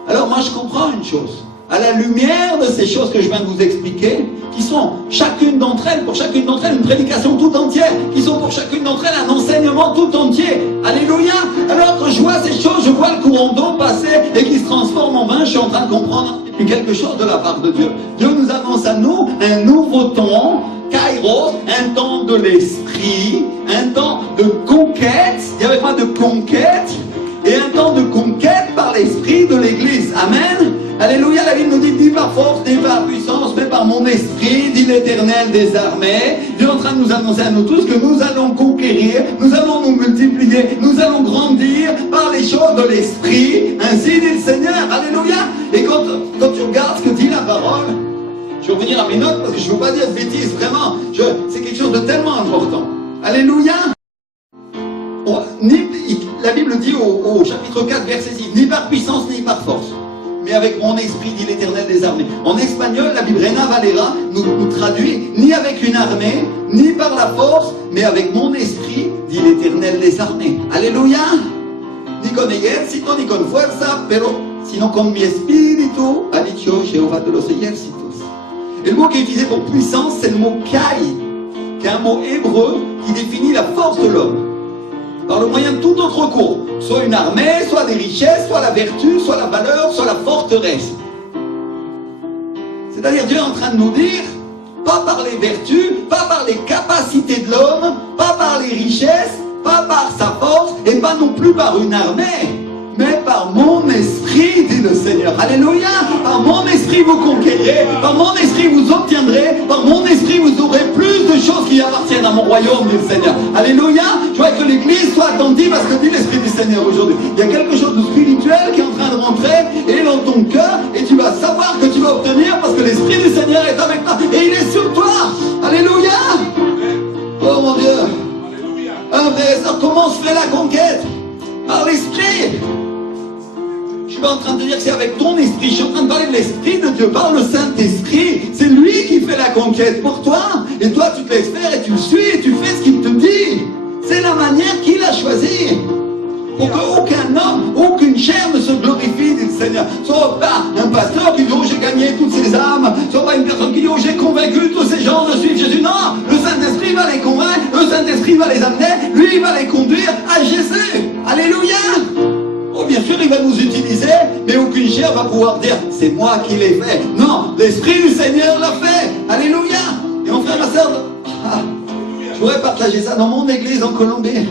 Alors moi, je comprends une chose. À la lumière de ces choses que je viens de vous expliquer, qui sont chacune d'entre elles, pour chacune d'entre elles, une prédication tout entière, qui sont pour chacune d'entre elles un enseignement tout entier. Alléluia. Alors quand je vois ces choses, je vois le courant d'eau passer et qui se transforme en vin, je suis en train de comprendre quelque chose de la part de Dieu. Dieu nous annonce à nous un nouveau temps, Kairos, un temps de l'esprit, un temps de conquête, il y avait pas de conquête, et un temps de conquête par l'esprit de l'Église. Amen. Alléluia, la Bible nous dit, ni par force, ni par puissance, mais par mon esprit, dit l'Éternel des armées. Dieu est en train de nous annoncer à nous tous que nous allons conquérir, nous allons nous multiplier, nous allons grandir par les choses de l'esprit. Ainsi dit le Seigneur. Alléluia. Et quand tu regardes ce que dit la parole, je vais revenir à mes notes parce que je ne veux pas dire de bêtises, vraiment. C'est quelque chose de tellement important. Alléluia. La Bible dit au chapitre 4, verset 6, ni par puissance, ni par force, mais avec mon esprit, dit l'Éternel des armées. En espagnol, la Bible Reina Valera nous traduit, ni avec une armée, ni par la force, mais avec mon esprit, dit l'Éternel des armées. Alléluia. Ni con ejército, ni con fuerza, pero sino con mi espíritu, ha dicho Jehová de los ejércitos. Et le mot qui est utilisé pour puissance, c'est le mot kai, qui est un mot hébreu qui définit la force de l'homme. Par le moyen de tout autre recours, soit une armée, soit des richesses, soit la vertu, soit la valeur, soit la forteresse. C'est-à-dire Dieu est en train de nous dire, pas par les vertus, pas par les capacités de l'homme, pas par les richesses, pas par sa force, et pas non plus par une armée, mais par mon esprit, dit le Seigneur. Alléluia! Par mon esprit vous conquérez, par mon esprit vous obtiendrez, par mon esprit vous aurez plus de choses qui appartiennent à mon royaume, dit le Seigneur. Alléluia! Je vois que l'Église soit attentive à ce que dit l'Esprit du Seigneur aujourd'hui. Il y a quelque chose de spirituel qui est en train de rentrer et dans ton cœur, et tu vas savoir que tu vas obtenir parce que l'Esprit du Seigneur est avec toi et il est sur toi. Alléluia! Oh mon Dieu! Un frère et sœur, comment se fait la conquête? Par l'Esprit. Je suis pas en train de dire que c'est avec ton esprit, je suis en train de parler de l'Esprit de Dieu, par le Saint-Esprit. C'est lui qui fait la conquête pour toi. Et toi, tu te laisses faire et tu le suis et tu fais ce qu'il te dit. C'est la manière qu'il a choisie. Pour qu'aucun homme, aucune chair ne se glorifie, dit le Seigneur. Soit pas un pasteur qui dit, oh, j'ai gagné toutes ces âmes. Soit pas une personne qui dit, oh, j'ai convaincu tous ces gens de suivre Jésus. Non, le Saint-Esprit va les convaincre, le Saint-Esprit va les amener, lui, il va les conduire à Jésus. Alléluia! Oh, bien sûr, il va nous utiliser, mais aucune chair va pouvoir dire, c'est moi qui l'ai fait. Non, l'Esprit du Seigneur l'a fait. Alléluia! Et mon frère, ma soeur, je voudrais partager ça dans mon église en Colombie.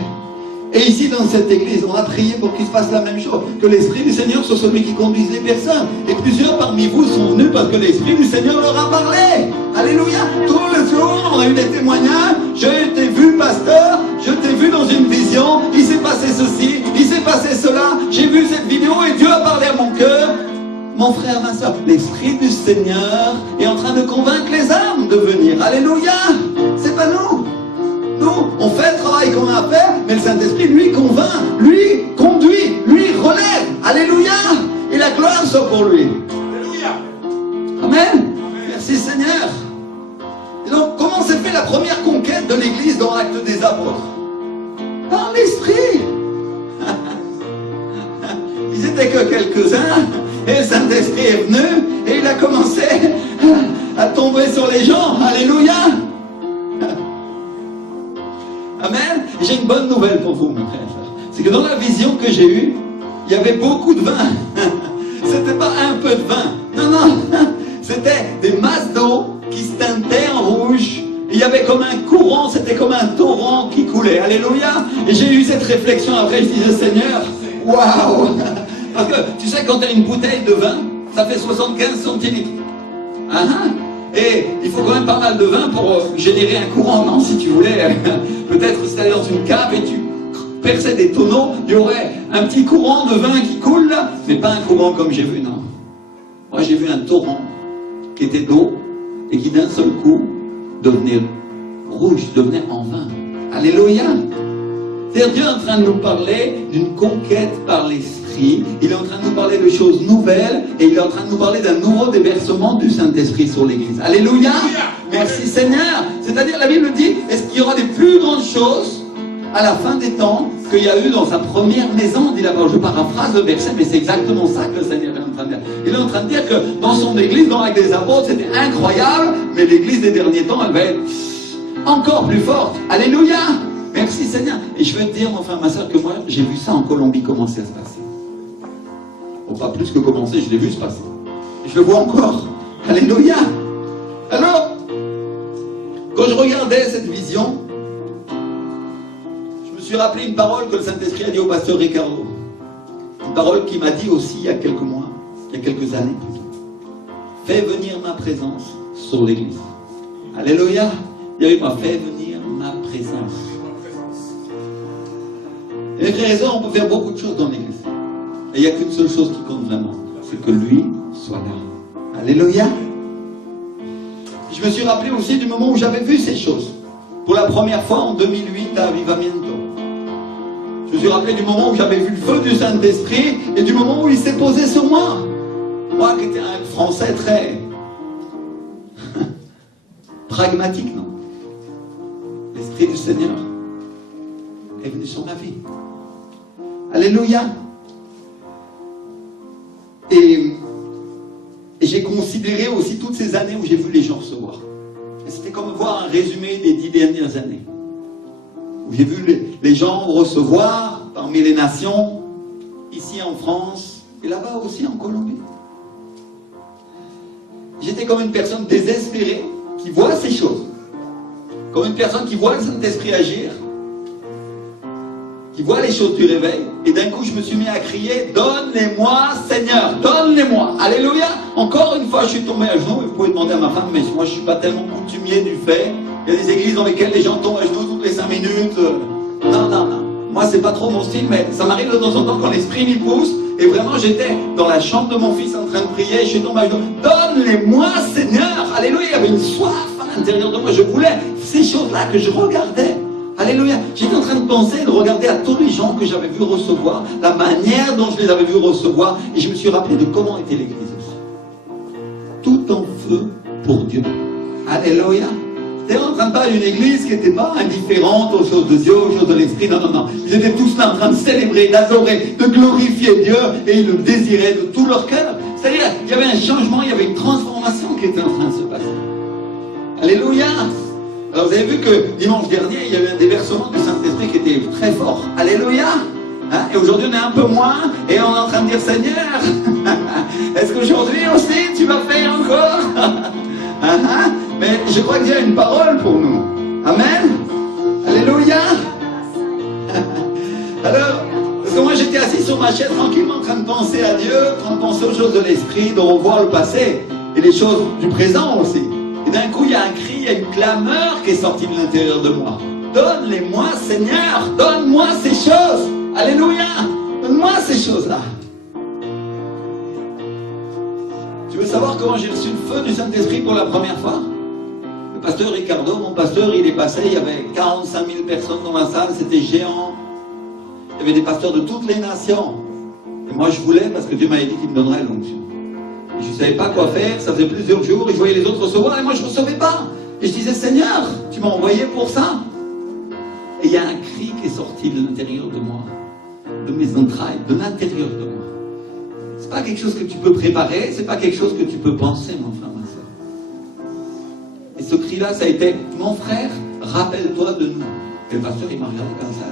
Et ici, dans cette église, on a prié pour qu'il se passe la même chose. Que l'Esprit du Seigneur soit celui qui conduise les personnes. Et plusieurs parmi vous sont venus parce que l'Esprit du Seigneur leur a parlé. Alléluia. Tout le jour, on a eu des témoignages. Je t'ai vu, pasteur. Je t'ai vu dans une vision. Il s'est passé ceci. Il s'est passé cela. J'ai vu cette vidéo et Dieu a parlé à mon cœur. Mon frère, ma soeur, l'Esprit du Seigneur est en train de convaincre les âmes de venir. Alléluia. C'est pas nous. Nous, on fait le travail qu'on a à faire, mais le Saint-Esprit, lui, convainc, lui, conduit, lui, relève. Alléluia! Et la gloire soit pour lui. Alléluia! Amen! Merci Seigneur. Et donc, comment s'est fait la première conquête de l'Église dans l'Acte des Apôtres? Par l'Esprit. Ils étaient que quelques-uns, et le Saint-Esprit est venu, et il a commencé à tomber sur les gens. Alléluia! Amen. J'ai une bonne nouvelle pour vous, mes frères. C'est que dans la vision que j'ai eue, il y avait beaucoup de vin. C'était pas un peu de vin. Non, non. C'était des masses d'eau qui se teintaient en rouge. Il y avait comme un courant, c'était comme un torrent qui coulait. Alléluia. Et j'ai eu cette réflexion après, je disais, Seigneur, waouh. Parce que, tu sais, quand tu as une bouteille de vin, ça fait 75 centilitres. Et il faut quand même pas mal de vin pour générer un courant, non? Si tu voulais, peut-être si tu allais dans une cave et tu perçais des tonneaux, il y aurait un petit courant de vin qui coule là, mais pas un courant comme j'ai vu, non. Moi j'ai vu un torrent qui était d'eau et qui d'un seul coup devenait rouge, devenait en vin. Alléluia! C'est-à-dire Dieu est en train de nous parler d'une conquête par l'Esprit, il est en train de nous parler de choses nouvelles, et il est en train de nous parler d'un nouveau déversement du Saint-Esprit sur l'Église. Alléluia! Merci Seigneur! C'est-à-dire la Bible dit, est-ce qu'il y aura des plus grandes choses à la fin des temps qu'il y a eu dans sa première maison, dit la parole. Je paraphrase le verset, mais c'est exactement ça que le Seigneur est en train de dire. Il est en train de dire que dans son Église, dans l'Acte des Apôtres, c'était incroyable, mais l'Église des derniers temps, elle va être encore plus forte. Alléluia! Merci Seigneur. Et je veux te dire, mon frère, ma soeur, que moi, j'ai vu ça en Colombie commencer à se passer. Bon, pas plus que commencer, je l'ai vu se passer. Et je le vois encore. Alléluia. Alors, quand je regardais cette vision, je me suis rappelé une parole que le Saint-Esprit a dit au pasteur Ricardo. Une parole qu'il m'a dit aussi il y a quelques mois, il y a quelques années plutôt. Fais venir ma présence sur l'Église. Alléluia. Il m'a fait venir ma présence. Et les frères et sœurs, on peut faire beaucoup de choses dans l'Église. Et il n'y a qu'une seule chose qui compte vraiment, c'est que lui soit là. Alléluia. Je me suis rappelé aussi du moment où j'avais vu ces choses. Pour la première fois en 2008 à Avivamiento. Je me suis rappelé du moment où j'avais vu le feu du Saint-Esprit et du moment où il s'est posé sur moi. Moi qui étais un Français très pragmatique, non? L'Esprit du Seigneur est venu sur ma vie. Alléluia. Et j'ai considéré aussi toutes ces années où j'ai vu les gens recevoir. Et c'était comme voir un résumé des 10 dernières années. Où j'ai vu les gens recevoir parmi les nations, ici en France, et là-bas aussi en Colombie. J'étais comme une personne désespérée qui voit ces choses. Comme une personne qui voit le Saint-Esprit agir, qui voit les choses du réveil, et d'un coup je me suis mis à crier, donne-les-moi Seigneur, donne-les-moi, alléluia. Encore une fois je suis tombé à genoux, et vous pouvez demander à ma femme, mais moi je ne suis pas tellement coutumier du fait. Il y a des églises dans lesquelles les gens tombent à genoux toutes les 5 minutes. Non, moi c'est pas trop mon style, mais ça m'arrive de temps en temps quand l'esprit m'y pousse, et vraiment j'étais dans la chambre de mon fils en train de prier, et je suis tombé à genoux, donne-les-moi Seigneur, alléluia. Il y avait une soif à l'intérieur de moi, je voulais ces choses-là que je regardais. Alléluia. J'étais en train de penser, de regarder à tous les gens que j'avais vus recevoir, la manière dont je les avais vus recevoir, et je me suis rappelé de comment était l'église aussi. Tout en feu pour Dieu. Alléluia. J'étais en train de parler d'une église qui n'était pas indifférente aux choses de Dieu, aux choses de l'esprit. Non. Ils étaient tous là en train de célébrer, d'adorer, de glorifier Dieu, et ils le désiraient de tout leur cœur. C'est-à-dire, il y avait un changement, il y avait une transformation qui était en train de se passer. Alléluia. Alors vous avez vu que dimanche dernier, il y avait un déversement du Saint-Esprit qui était très fort. Alléluia. Et aujourd'hui, on est un peu moins, et on est en train de dire, Seigneur, est-ce qu'aujourd'hui aussi, tu vas faire encore Mais je crois qu'il y a une parole pour nous. Amen. Alléluia. Alors, parce que moi, j'étais assis sur ma chaise tranquillement, en train de penser à Dieu, en train de penser aux choses de l'esprit, de revoir le passé, et les choses du présent aussi. Et d'un coup, il y a un cri, il y a une clameur qui est sortie de l'intérieur de moi. Donne-les-moi, Seigneur, donne-moi ces choses. Alléluia, donne-moi ces choses-là. Tu veux savoir comment j'ai reçu le feu du Saint-Esprit pour la première fois? Le pasteur Ricardo, mon pasteur, il est passé, il y avait 45 000 personnes dans la salle, c'était géant. Il y avait des pasteurs de toutes les nations. Et moi, je voulais, parce que Dieu m'avait dit qu'il me donnerait l'onction. Je ne savais pas quoi faire, ça faisait plusieurs jours, et je voyais les autres recevoir, et moi je ne recevais pas. Et je disais, Seigneur, tu m'as envoyé pour ça. Et il y a un cri qui est sorti de l'intérieur de moi, de mes entrailles, de l'intérieur de moi. Ce n'est pas quelque chose que tu peux préparer, ce n'est pas quelque chose que tu peux penser, mon frère, ma soeur. Et ce cri-là, ça a été, mon frère, rappelle-toi de nous. Et le pasteur, il m'a regardé comme ça.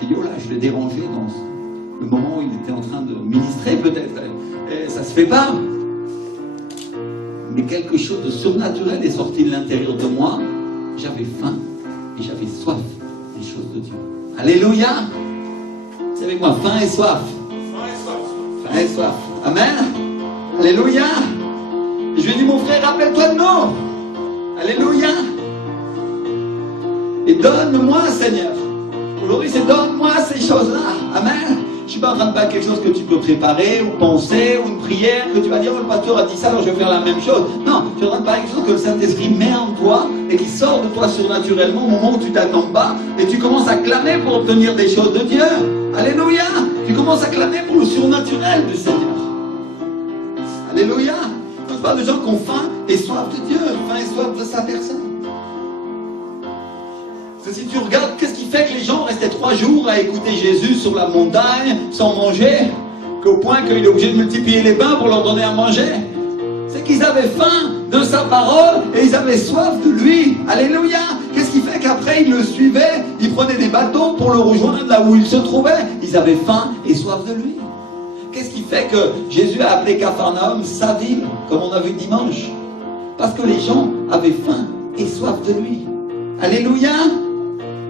J'ai dit, oh là, je l'ai dérangé dans le moment où il était en train de ministrer, peut-être. Et ça ne se fait pas. Mais quelque chose de surnaturel est sorti de l'intérieur de moi. J'avais faim et j'avais soif des choses de Dieu. Alléluia. C'est avec moi, faim et soif. Faim et soif. Amen. Alléluia. Et je lui ai dit, mon frère, rappelle-toi de nous. Alléluia. Et donne-moi, Seigneur. Aujourd'hui, c'est donne-moi ces choses-là. Amen. Je ne suis pas en train de faire quelque chose que tu peux préparer ou penser, ou une prière que tu vas dire, oh, le pasteur a dit ça, alors je vais faire la même chose. Non, tu es en train de faire quelque chose que le Saint-Esprit met en toi et qui sort de toi surnaturellement au moment où tu t'attends pas et tu commences à clamer pour obtenir des choses de Dieu. Alléluia. Tu commences à clamer pour le surnaturel du Seigneur. Alléluia. On parle de gens qui ont faim et soif de Dieu, faim et soif de sa personne. Si tu regardes, qu'est-ce qui fait que les gens restaient 3 jours à écouter Jésus sur la montagne, sans manger, qu'au point qu'il est obligé de multiplier les pains pour leur donner à manger? C'est qu'ils avaient faim de sa parole et ils avaient soif de lui. Alléluia. Qu'est-ce qui fait qu'après ils le suivaient, ils prenaient des bateaux pour le rejoindre là où il se trouvait? Ils avaient faim et soif de lui. Qu'est-ce qui fait que Jésus a appelé Capharnaüm sa ville, comme on a vu dimanche? Parce que les gens avaient faim et soif de lui. Alléluia.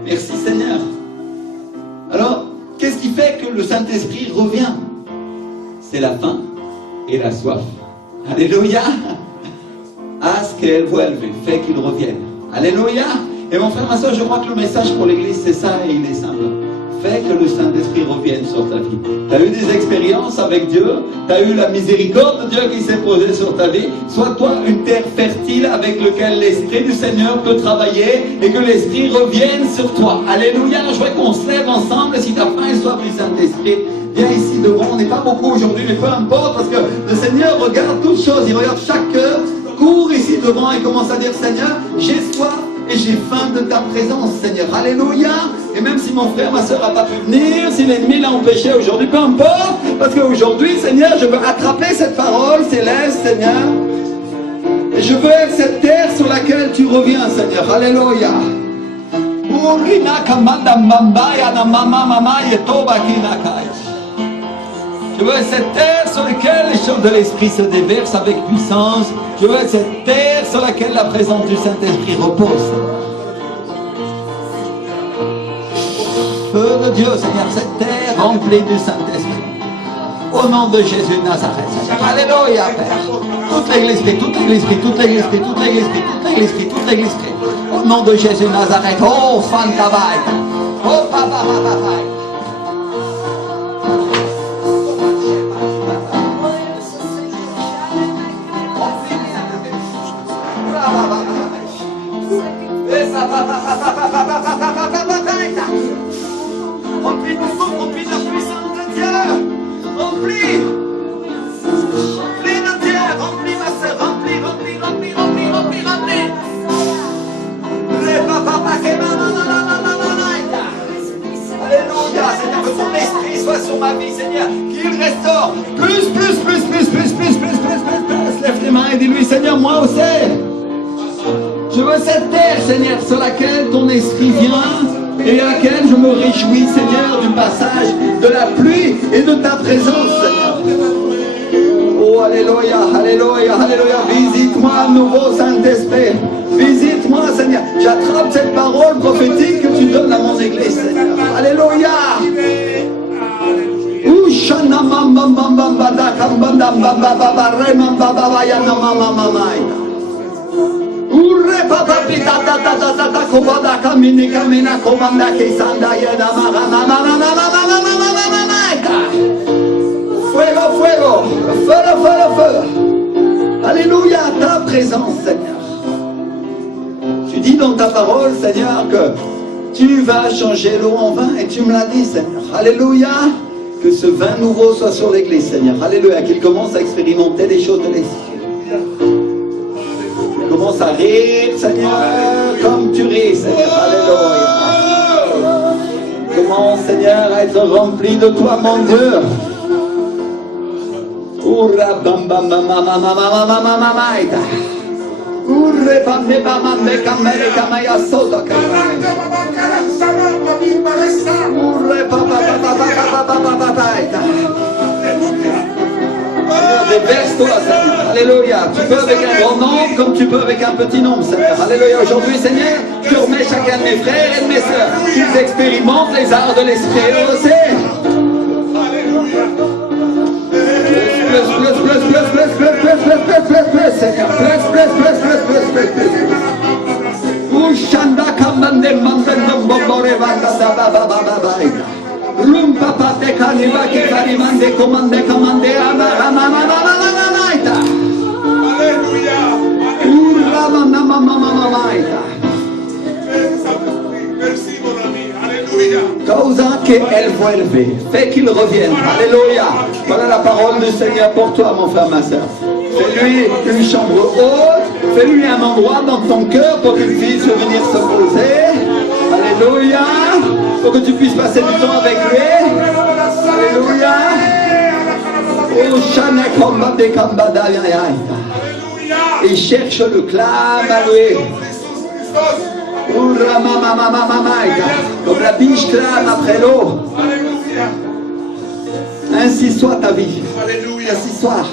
Merci Seigneur. Alors, qu'est-ce qui fait que le Saint-Esprit revient? C'est la faim et la soif. Alléluia. À ce qu'elle voit élever, fait qu'il revienne. Alléluia. Et mon frère, ma soeur, je crois que le message pour l'Église, c'est ça et il est simple. Fais que le Saint-Esprit revienne sur ta vie. Tu as eu des expériences avec Dieu, tu as eu la miséricorde de Dieu qui s'est posée sur ta vie. Sois-toi une terre fertile avec laquelle l'Esprit du Seigneur peut travailler et que l'Esprit revienne sur toi. Alléluia. Je voudrais qu'on se lève ensemble. Si tu as faim et soif du Saint-Esprit, viens ici devant. On n'est pas beaucoup aujourd'hui, mais peu importe, parce que le Seigneur regarde toutes choses. Il regarde chaque cœur. Cours ici devant et commence à dire, Seigneur, j'ai soif Et j'ai faim de ta présence, Seigneur. Alléluia. Et même si mon frère, ma soeur n'a pas pu venir, si l'ennemi l'a empêché aujourd'hui, peu importe. Parce qu'aujourd'hui, Seigneur, je veux attraper cette parole céleste, Seigneur. Et je veux être cette terre sur laquelle tu reviens, Seigneur. Alléluia. Je veux être cette terre sur laquelle les choses de l'Esprit se déversent avec puissance. Je veux être cette terre sur laquelle la présence du Saint-Esprit repose. Feu de Dieu, Seigneur, cette terre remplie du Saint-Esprit. Au nom de Jésus de Nazareth, Seigneur. Alléluia, Père. Toute l'église, toute l'église, toute l'église, toute l'église, toute l'église, toute l'église. Au nom de Jésus de Nazareth. Oh, Fantabaï. Oh, Papa, Papa. Remplis ton souffle, remplis la puissance de Dieu. Remplis de Dieu, remplis ma soeur, remplis. Alléluia, Seigneur, que ton esprit soit sur ma vie, Seigneur, qu'il restaure plus. Lève tes mains et dis-lui, Seigneur, moi aussi. Je veux cette terre, Seigneur, sur laquelle ton esprit vient et à laquelle je me réjouis, Seigneur, du passage de la pluie et de ta présence, Seigneur. Oh, alléluia, alléluia, alléluia. Visite-moi à nouveau, Saint-Esprit. Visite-moi, Seigneur. J'attrape cette parole prophétique que tu donnes à mon église, Seigneur. Alléluia. Fuego, feu. Alléluia, ta présence, Seigneur. Tu dis dans ta parole, Seigneur, que tu vas changer l'eau en vin, et tu me l'as dit, Seigneur. Alléluia. Que ce vin nouveau soit sur l'église, Seigneur. Alléluia. Qu'il commence à expérimenter des choses de l'esprit. Qu'il commence à rire, Seigneur, comme tu ris, Seigneur. Alléluia. Commence, Seigneur, à être rempli de toi, mon Dieu. Urra bam bam bam bam bam bam bam bam bam maida. Urre bam bam bam bam kamere kamaya soda kamaya. Urre bam bam bam bam bam bam maida. Déverse-toi, Seigneur. Alléluia. Tu peux avec un grand nombre comme tu peux avec un petit nombre, Seigneur. Alléluia. Aujourd'hui, Seigneur, je remets chacun de mes frères et de mes sœurs qu'ils expérimentent les arts de l'esprit aussi. Causa qu'elle vuelve, fait qu'il revienne. Alléluia. Voilà la parole du Seigneur pour toi, mon frère, ma soeur. Fais-lui une chambre haute, fais-lui un endroit dans ton cœur pour qu'il puisse venir se poser. Alléluia. Pour que tu puisses passer du temps avec lui. Alléluia. Et cherche le clame à lui. Comme la biche clame après l'eau. Ainsi soit ta vie. Ainsi soit.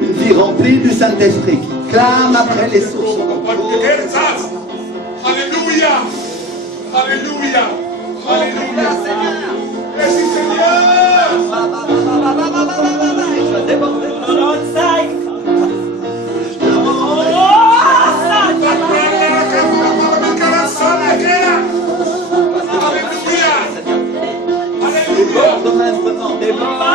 Une vie remplie du Saint-Esprit qui clame après les sources. Alléluia. Alléluia. Alléluia. Merci Seigneur. Je vais déborder. Déborde maintenant, déborde.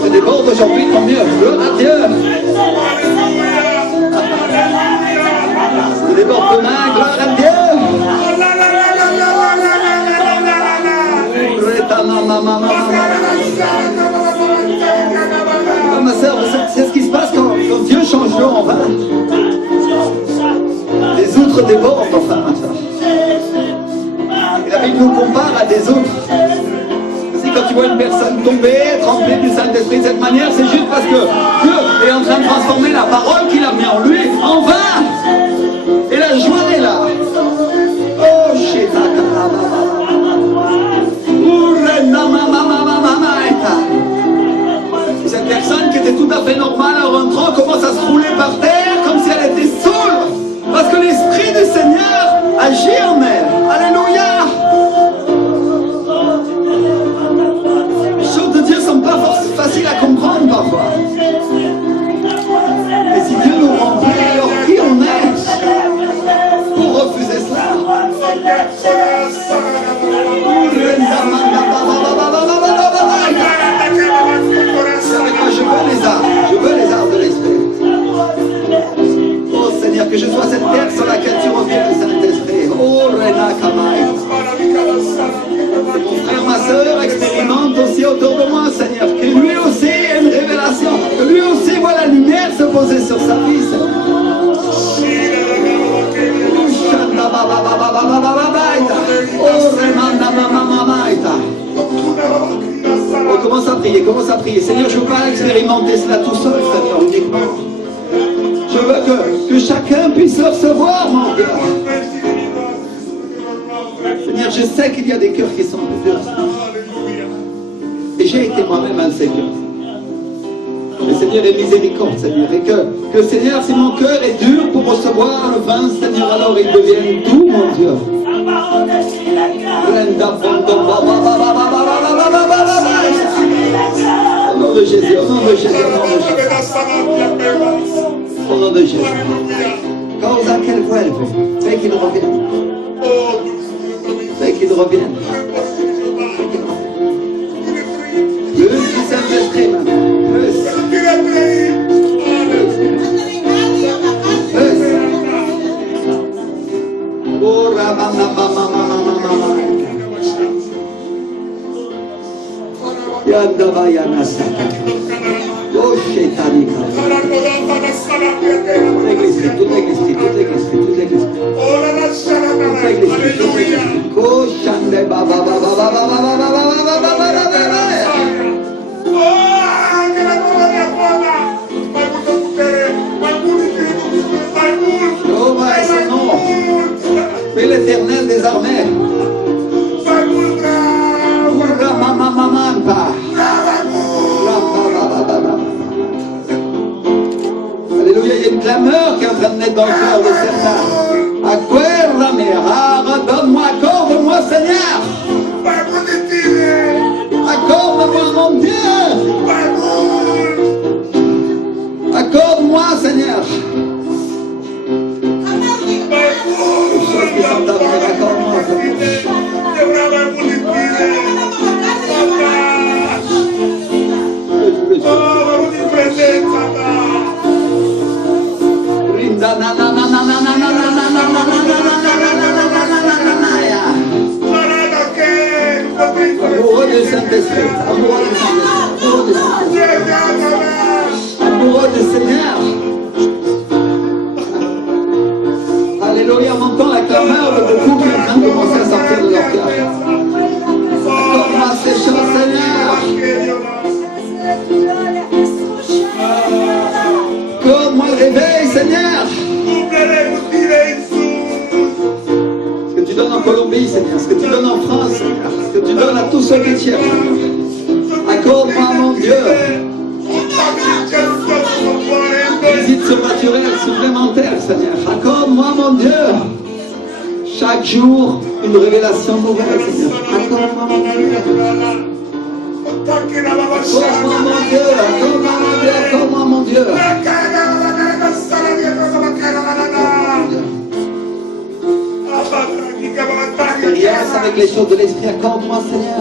Ça déborde aujourd'hui, tant mieux. Gloire à Dieu. Ça déborde demain, gloire à Dieu. Ah, ma soeur, c'est ce qui se passe quand Dieu change l'eau en vin. Les outres débordent, enfin, ma soeur. Et la Bible nous compare à des outres. Quand tu vois une personne tomber, être remplie du Saint-Esprit de cette manière, c'est juste parce que Dieu est en train de transformer la parole qu'il a mis en lui en vin. Et la joie est là. Oh, et cette personne qui était tout à fait normale en rentrant commence à se rouler par terre comme si elle était saoule. Parce que l'Esprit du Seigneur agit en elle. Alléluia. Pas facile à comprendre parfois. Et si Dieu nous remplit, alors qui on est pour refuser cela? Je veux les arts de l'esprit. Oh Seigneur, que je sois cette terre sur laquelle tu reviens le Saint-Esprit. Oh Rena Kamai. Mon frère, ma soeur expérimente aussi autour de moi, Seigneur, que lui aussi ait une révélation, que lui aussi voit la lumière se poser sur sa vie, Seigneur. Oh, commence à prier. Seigneur, je ne veux pas expérimenter cela tout seul, Seigneur, uniquement. Je veux que chacun puisse le recevoir, mon cœur. Seigneur, je sais qu'il y a des cœurs qui sont plus durs. Et j'ai été moi-même un de ces cœurs. Le Seigneur est miséricorde, Seigneur. Et que Seigneur, si mon cœur est dur pour recevoir le vin, Seigneur, alors il devienne doux, mon Dieu. Au nom de Jésus, au nom de Jésus, au nom de Jésus. Au nom de Jésus. Cause à quel voie elle veut. Fais qu'il revienne. Fais qu'il revienne. Plus du Saint-Esprit, plus. Oh, oh, Shetanika. Toute l'église. Mais l'Éternel des armées. Alléluia, il y a une clameur qui est en train de naître dans le cœur de certains. Accorde-moi, Seigneur. Accorde-moi, mon Dieu. Accorde-moi, Seigneur. Esprit Saint d'avenir, accorde-moi cet amour. Amoureux du Saint-Esprit, amoureux du Saint-Esprit, amoureux du Seigneur. Alléluia, on entend la clameur de beaucoup qui est en train de commencer à sortir de leur cœur. Accorde-moi ces choses, Seigneur. Accorde-moi le réveil, Seigneur. Ce que tu donnes en Colombie, Seigneur, ce que tu donnes en France, Seigneur, ce que tu donnes à tous ceux qui t'y aiment. Accorde-moi, mon Dieu, visite surnaturelle, supplémentaire, Seigneur. Accorde-moi, mon Dieu, chaque jour une révélation nouvelle, Seigneur. Accorde-moi, mon Dieu. Accorde-moi, mon Dieu. Accorde-moi, mon Dieu. Accorde-moi, mon Dieu. Expérience avec les choses de l'esprit, accorde-moi, Seigneur.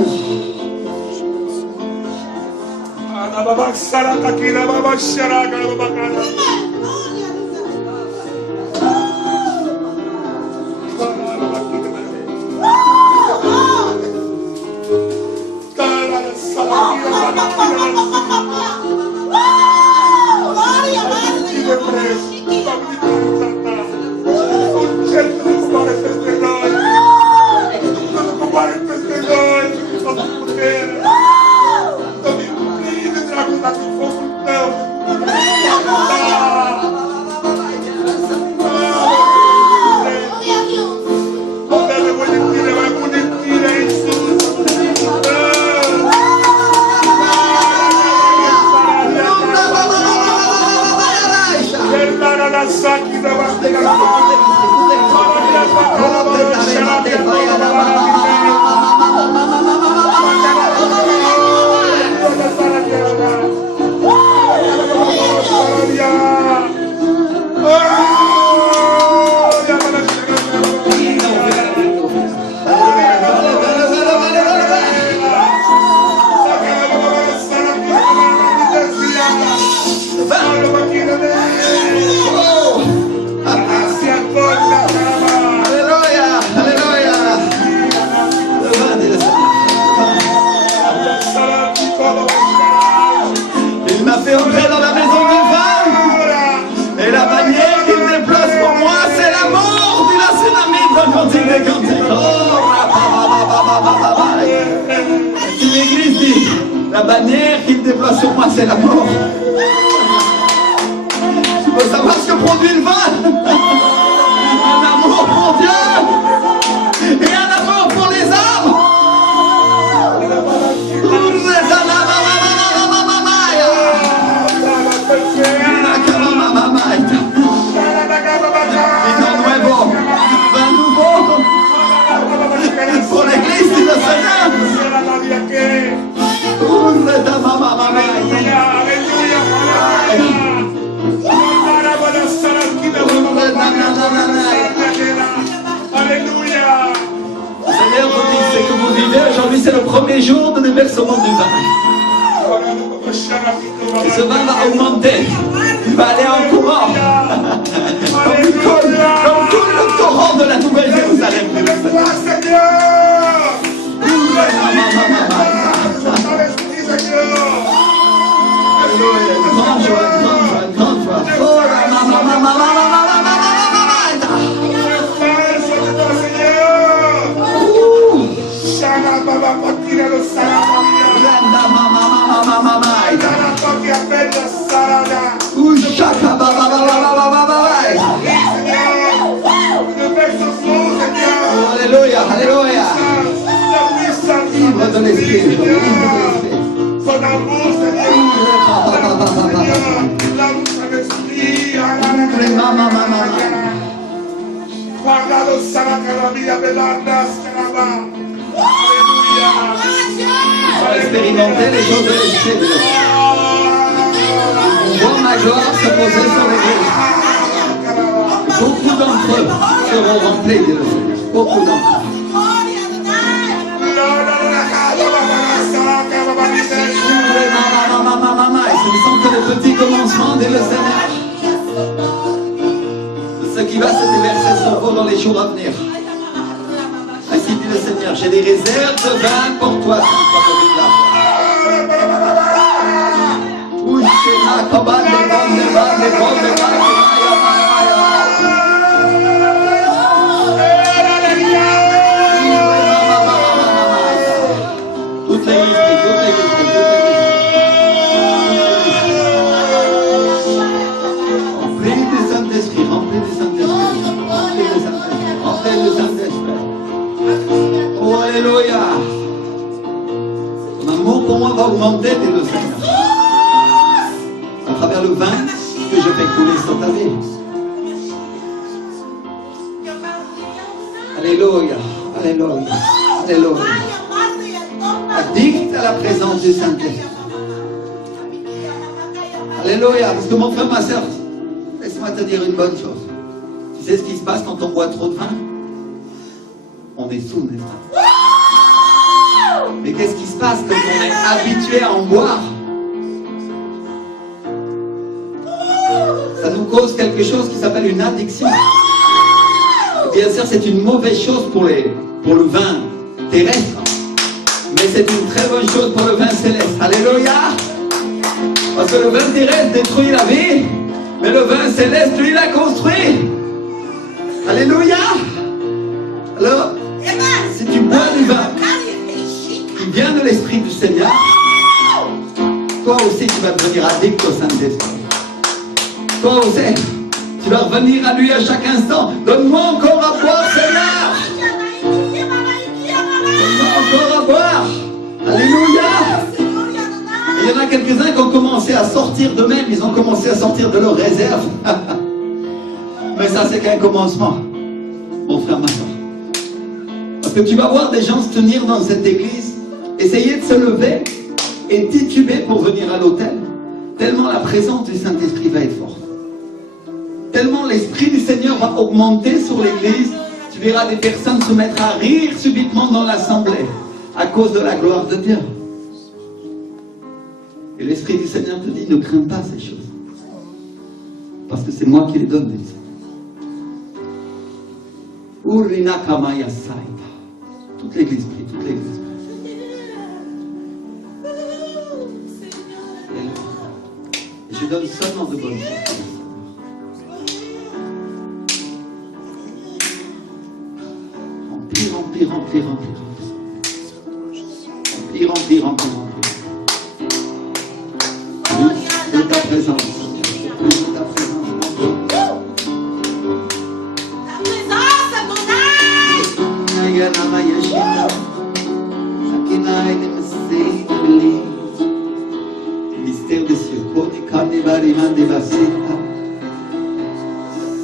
La bannière qu'il déploie sur moi, c'est la mort. Tu veux savoir ce que produit le vin? Un amour pour Dieu et un amour pour les âmes. Vin nouveau pour l'église du Seigneur. Seigneur vous dit ce que vous vivez aujourd'hui, c'est le premier jour de déversement du vin. Et ce vin va augmenter, il va aller en courant, comme tout le torrent de la nouvelle Jérusalem. Grande joie, grande joie. Oh la Alléluia, alléluia. Livre de l'esprit, livre de l'esprit. Son amour, Seigneur. L'amour de l'esprit. Guardado sarà che la via dell'anda scaraba. Alléluia. Expérimenter les choses de l'esprit. Voir ma gloire se poser sur l'église. Beaucoup d'entre eux seront remplis, dit le Seigneur. Beaucoup d'entre eux. Et ce ne sont que les petits commencements, dit le Seigneur. Ce qui va se déverser sur vous dans les jours à venir. Ainsi dit le Seigneur, j'ai des réserves de vin pour toi, toute l'église, remplis du Saint-Esprit, remplis du Saint-Esprit, remplis du Saint-Esprit. Oh, alléluia. Ton amour pour moi va augmenter, dit le Seigneur. À travers le vin que je fais couler sur ta vie. Alléluia, alléluia, alléluia. Addict à la présence du Saint-Esprit. Alléluia, parce que mon frère, ma soeur, laisse-moi te dire une bonne chose. Tu sais ce qui se passe quand on boit trop de vin? On est sous, n'est-ce pas? Mais qu'est-ce qui se passe quand on est habitué à en boire? Ça nous cause quelque chose qui s'appelle une addiction. Et bien sûr, c'est une mauvaise chose pour le vin terrestre. Mais c'est une très bonne chose pour le vin céleste. Alléluia! Parce que le vin terrestre détruit la vie, mais le vin céleste, lui, l'a construit. Alléluia! Alors, si tu bois du vin qui vient de l'Esprit du Seigneur, toi aussi tu vas devenir addict au Saint-Esprit. Toi aussi, tu vas revenir à lui à chaque instant. Donne-moi encore à boire, Seigneur! Donne-moi encore à boire! Alléluia! Il y en a quelques-uns qui ont commencé à sortir d'eux-mêmes, ils ont commencé à sortir de leurs réserves. Mais ça, c'est qu'un commencement, mon frère, ma soeur. Parce que tu vas voir des gens se tenir dans cette église, essayer de se lever et tituber pour venir à l'autel. Tellement la présence du Saint-Esprit va être forte. Tellement l'Esprit du Seigneur va augmenter sur l'église. Tu verras des personnes se mettre à rire subitement dans l'assemblée à cause de la gloire de Dieu. Et l'Esprit du Seigneur te dit, ne crains pas ces choses. Parce que c'est moi qui les donne, dit le Seigneur. Urina Kamaya Saïda. Toute l'église prie, toute l'église prie. Et je donne seulement de bonnes choses. Remplis, remplis, remplis, remplis. Remplis, remplis, remplis, remplis. De ta présence. De ta présence. Mystère des cieux,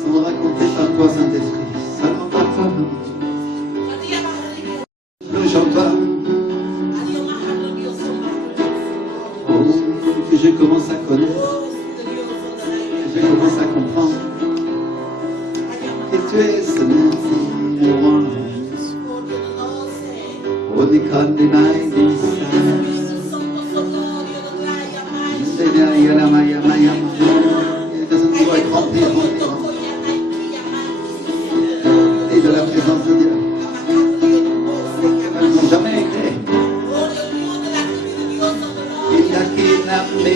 sont racontés par toi, Saint-Esprit. Seulement par toi. Le j'entends. Oh, que je commence à connaître. Que je commence à comprendre. Que tu es ce merci, roi. Oh, des cannes, des mailles, des Seigneur, Yalama, Yama, Yama. Il y a des personnes qui vont être remplies, et de la présence de Dieu. Elles n'ont jamais été. Il y a qui n'a pas les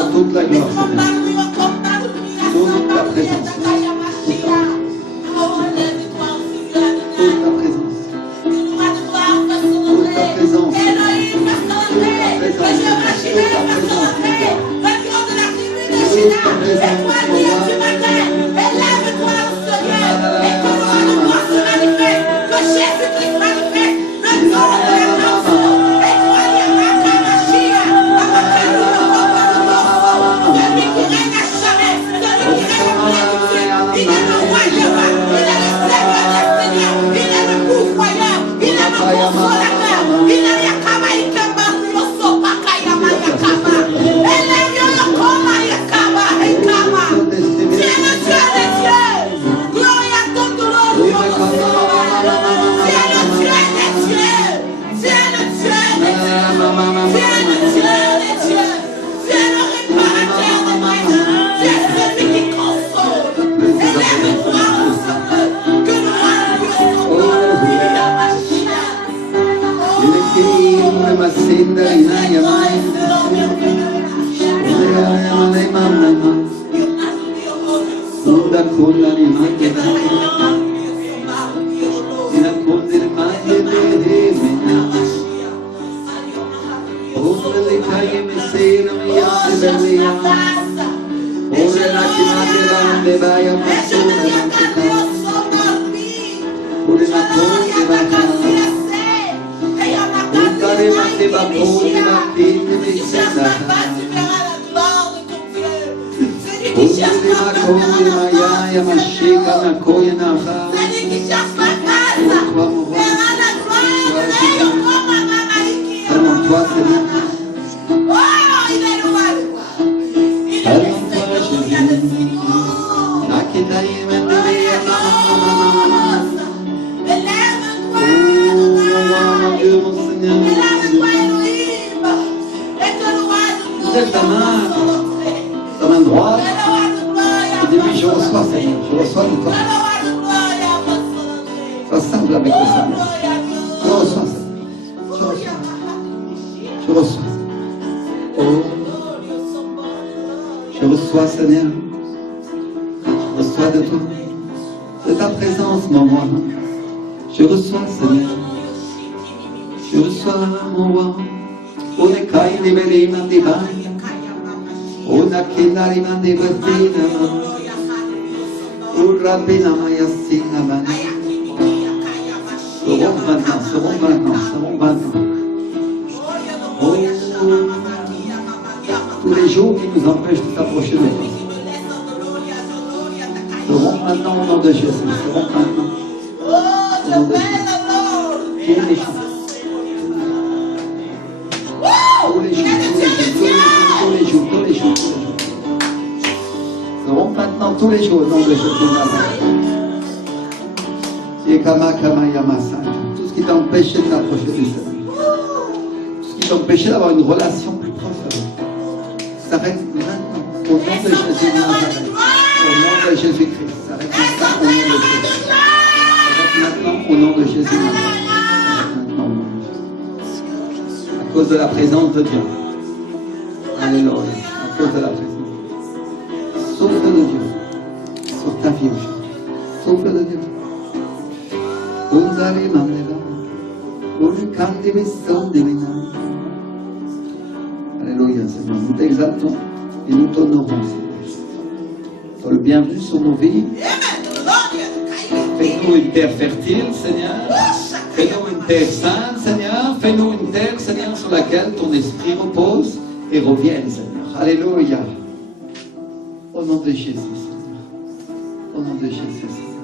candela. Toute la gloire, Seigneur. Toute ta présence. Toute ta présence. Toute ta présence. la conda di mande, la conda di mande, ora le caie mi sera, mi ande belia, ora la chiamate bande, vai a passare, ora la conda va a ora mande va pure la chiede mi sera. Maya, Mashika, Nakoya, Naha. Celui qui cherche ma face verra la gloire de Dieu. Selon toi, Seigneur. Oh, il est loin de toi. Il est le Seigneur, il y a le Seigneur. Élève-toi, élève-toi, Elohim. Et que le roi de gloire Ta main droite. Et depuis, je reçois, Seigneur. Je reçois de toi. Sois simple avec le Seigneur. Je reçois, Seigneur. Je reçois. Oh. Je reçois, Seigneur. Je reçois de toi. De ta présence, mon roi. Je reçois, Seigneur. Je reçois, mon roi. On est caille, les belles mains des bains. On a kenari mains des bertina. On rapina mayasina man. Serons maintenant, serons maintenant, serons maintenant. Oh, tous les jours qui nous empêchent de s'approcher de toi. Serons maintenant au nom de Jésus. Serons maintenant. Au nom de Jésus. Tous les jours. Tous les jours, tous les jours, tous les jours, tous les jours. Serons maintenant tous les jours au nom de Jésus. Tout ce qui t'empêchait de t'approcher du Seigneur. Tout ce qui t'empêchait d'avoir une relation plus proche avec toi. S'arrête maintenant. Au nom de Jésus. Au nom de Jésus-Christ. S'arrête maintenant au nom de Jésus. S'arrête maintenant au nom de Jésus. S'arrête maintenant au nom de Jésus. À cause de la présence de Dieu. Alléluia. À cause de la présence. Souffle de Dieu. Sur ta vie aujourd'hui. Souffle de Dieu. Alléluia, Seigneur. Nous t'exaltons et nous t'honorons, Seigneur. Sois le bienvenu sur nos vies. Fais-nous une terre fertile, Seigneur. Fais-nous une terre sainte, Seigneur. Fais-nous une terre, Seigneur, sur laquelle ton esprit repose et revienne, Seigneur. Alléluia. Au nom de Jésus, Seigneur. Au nom de Jésus, Seigneur.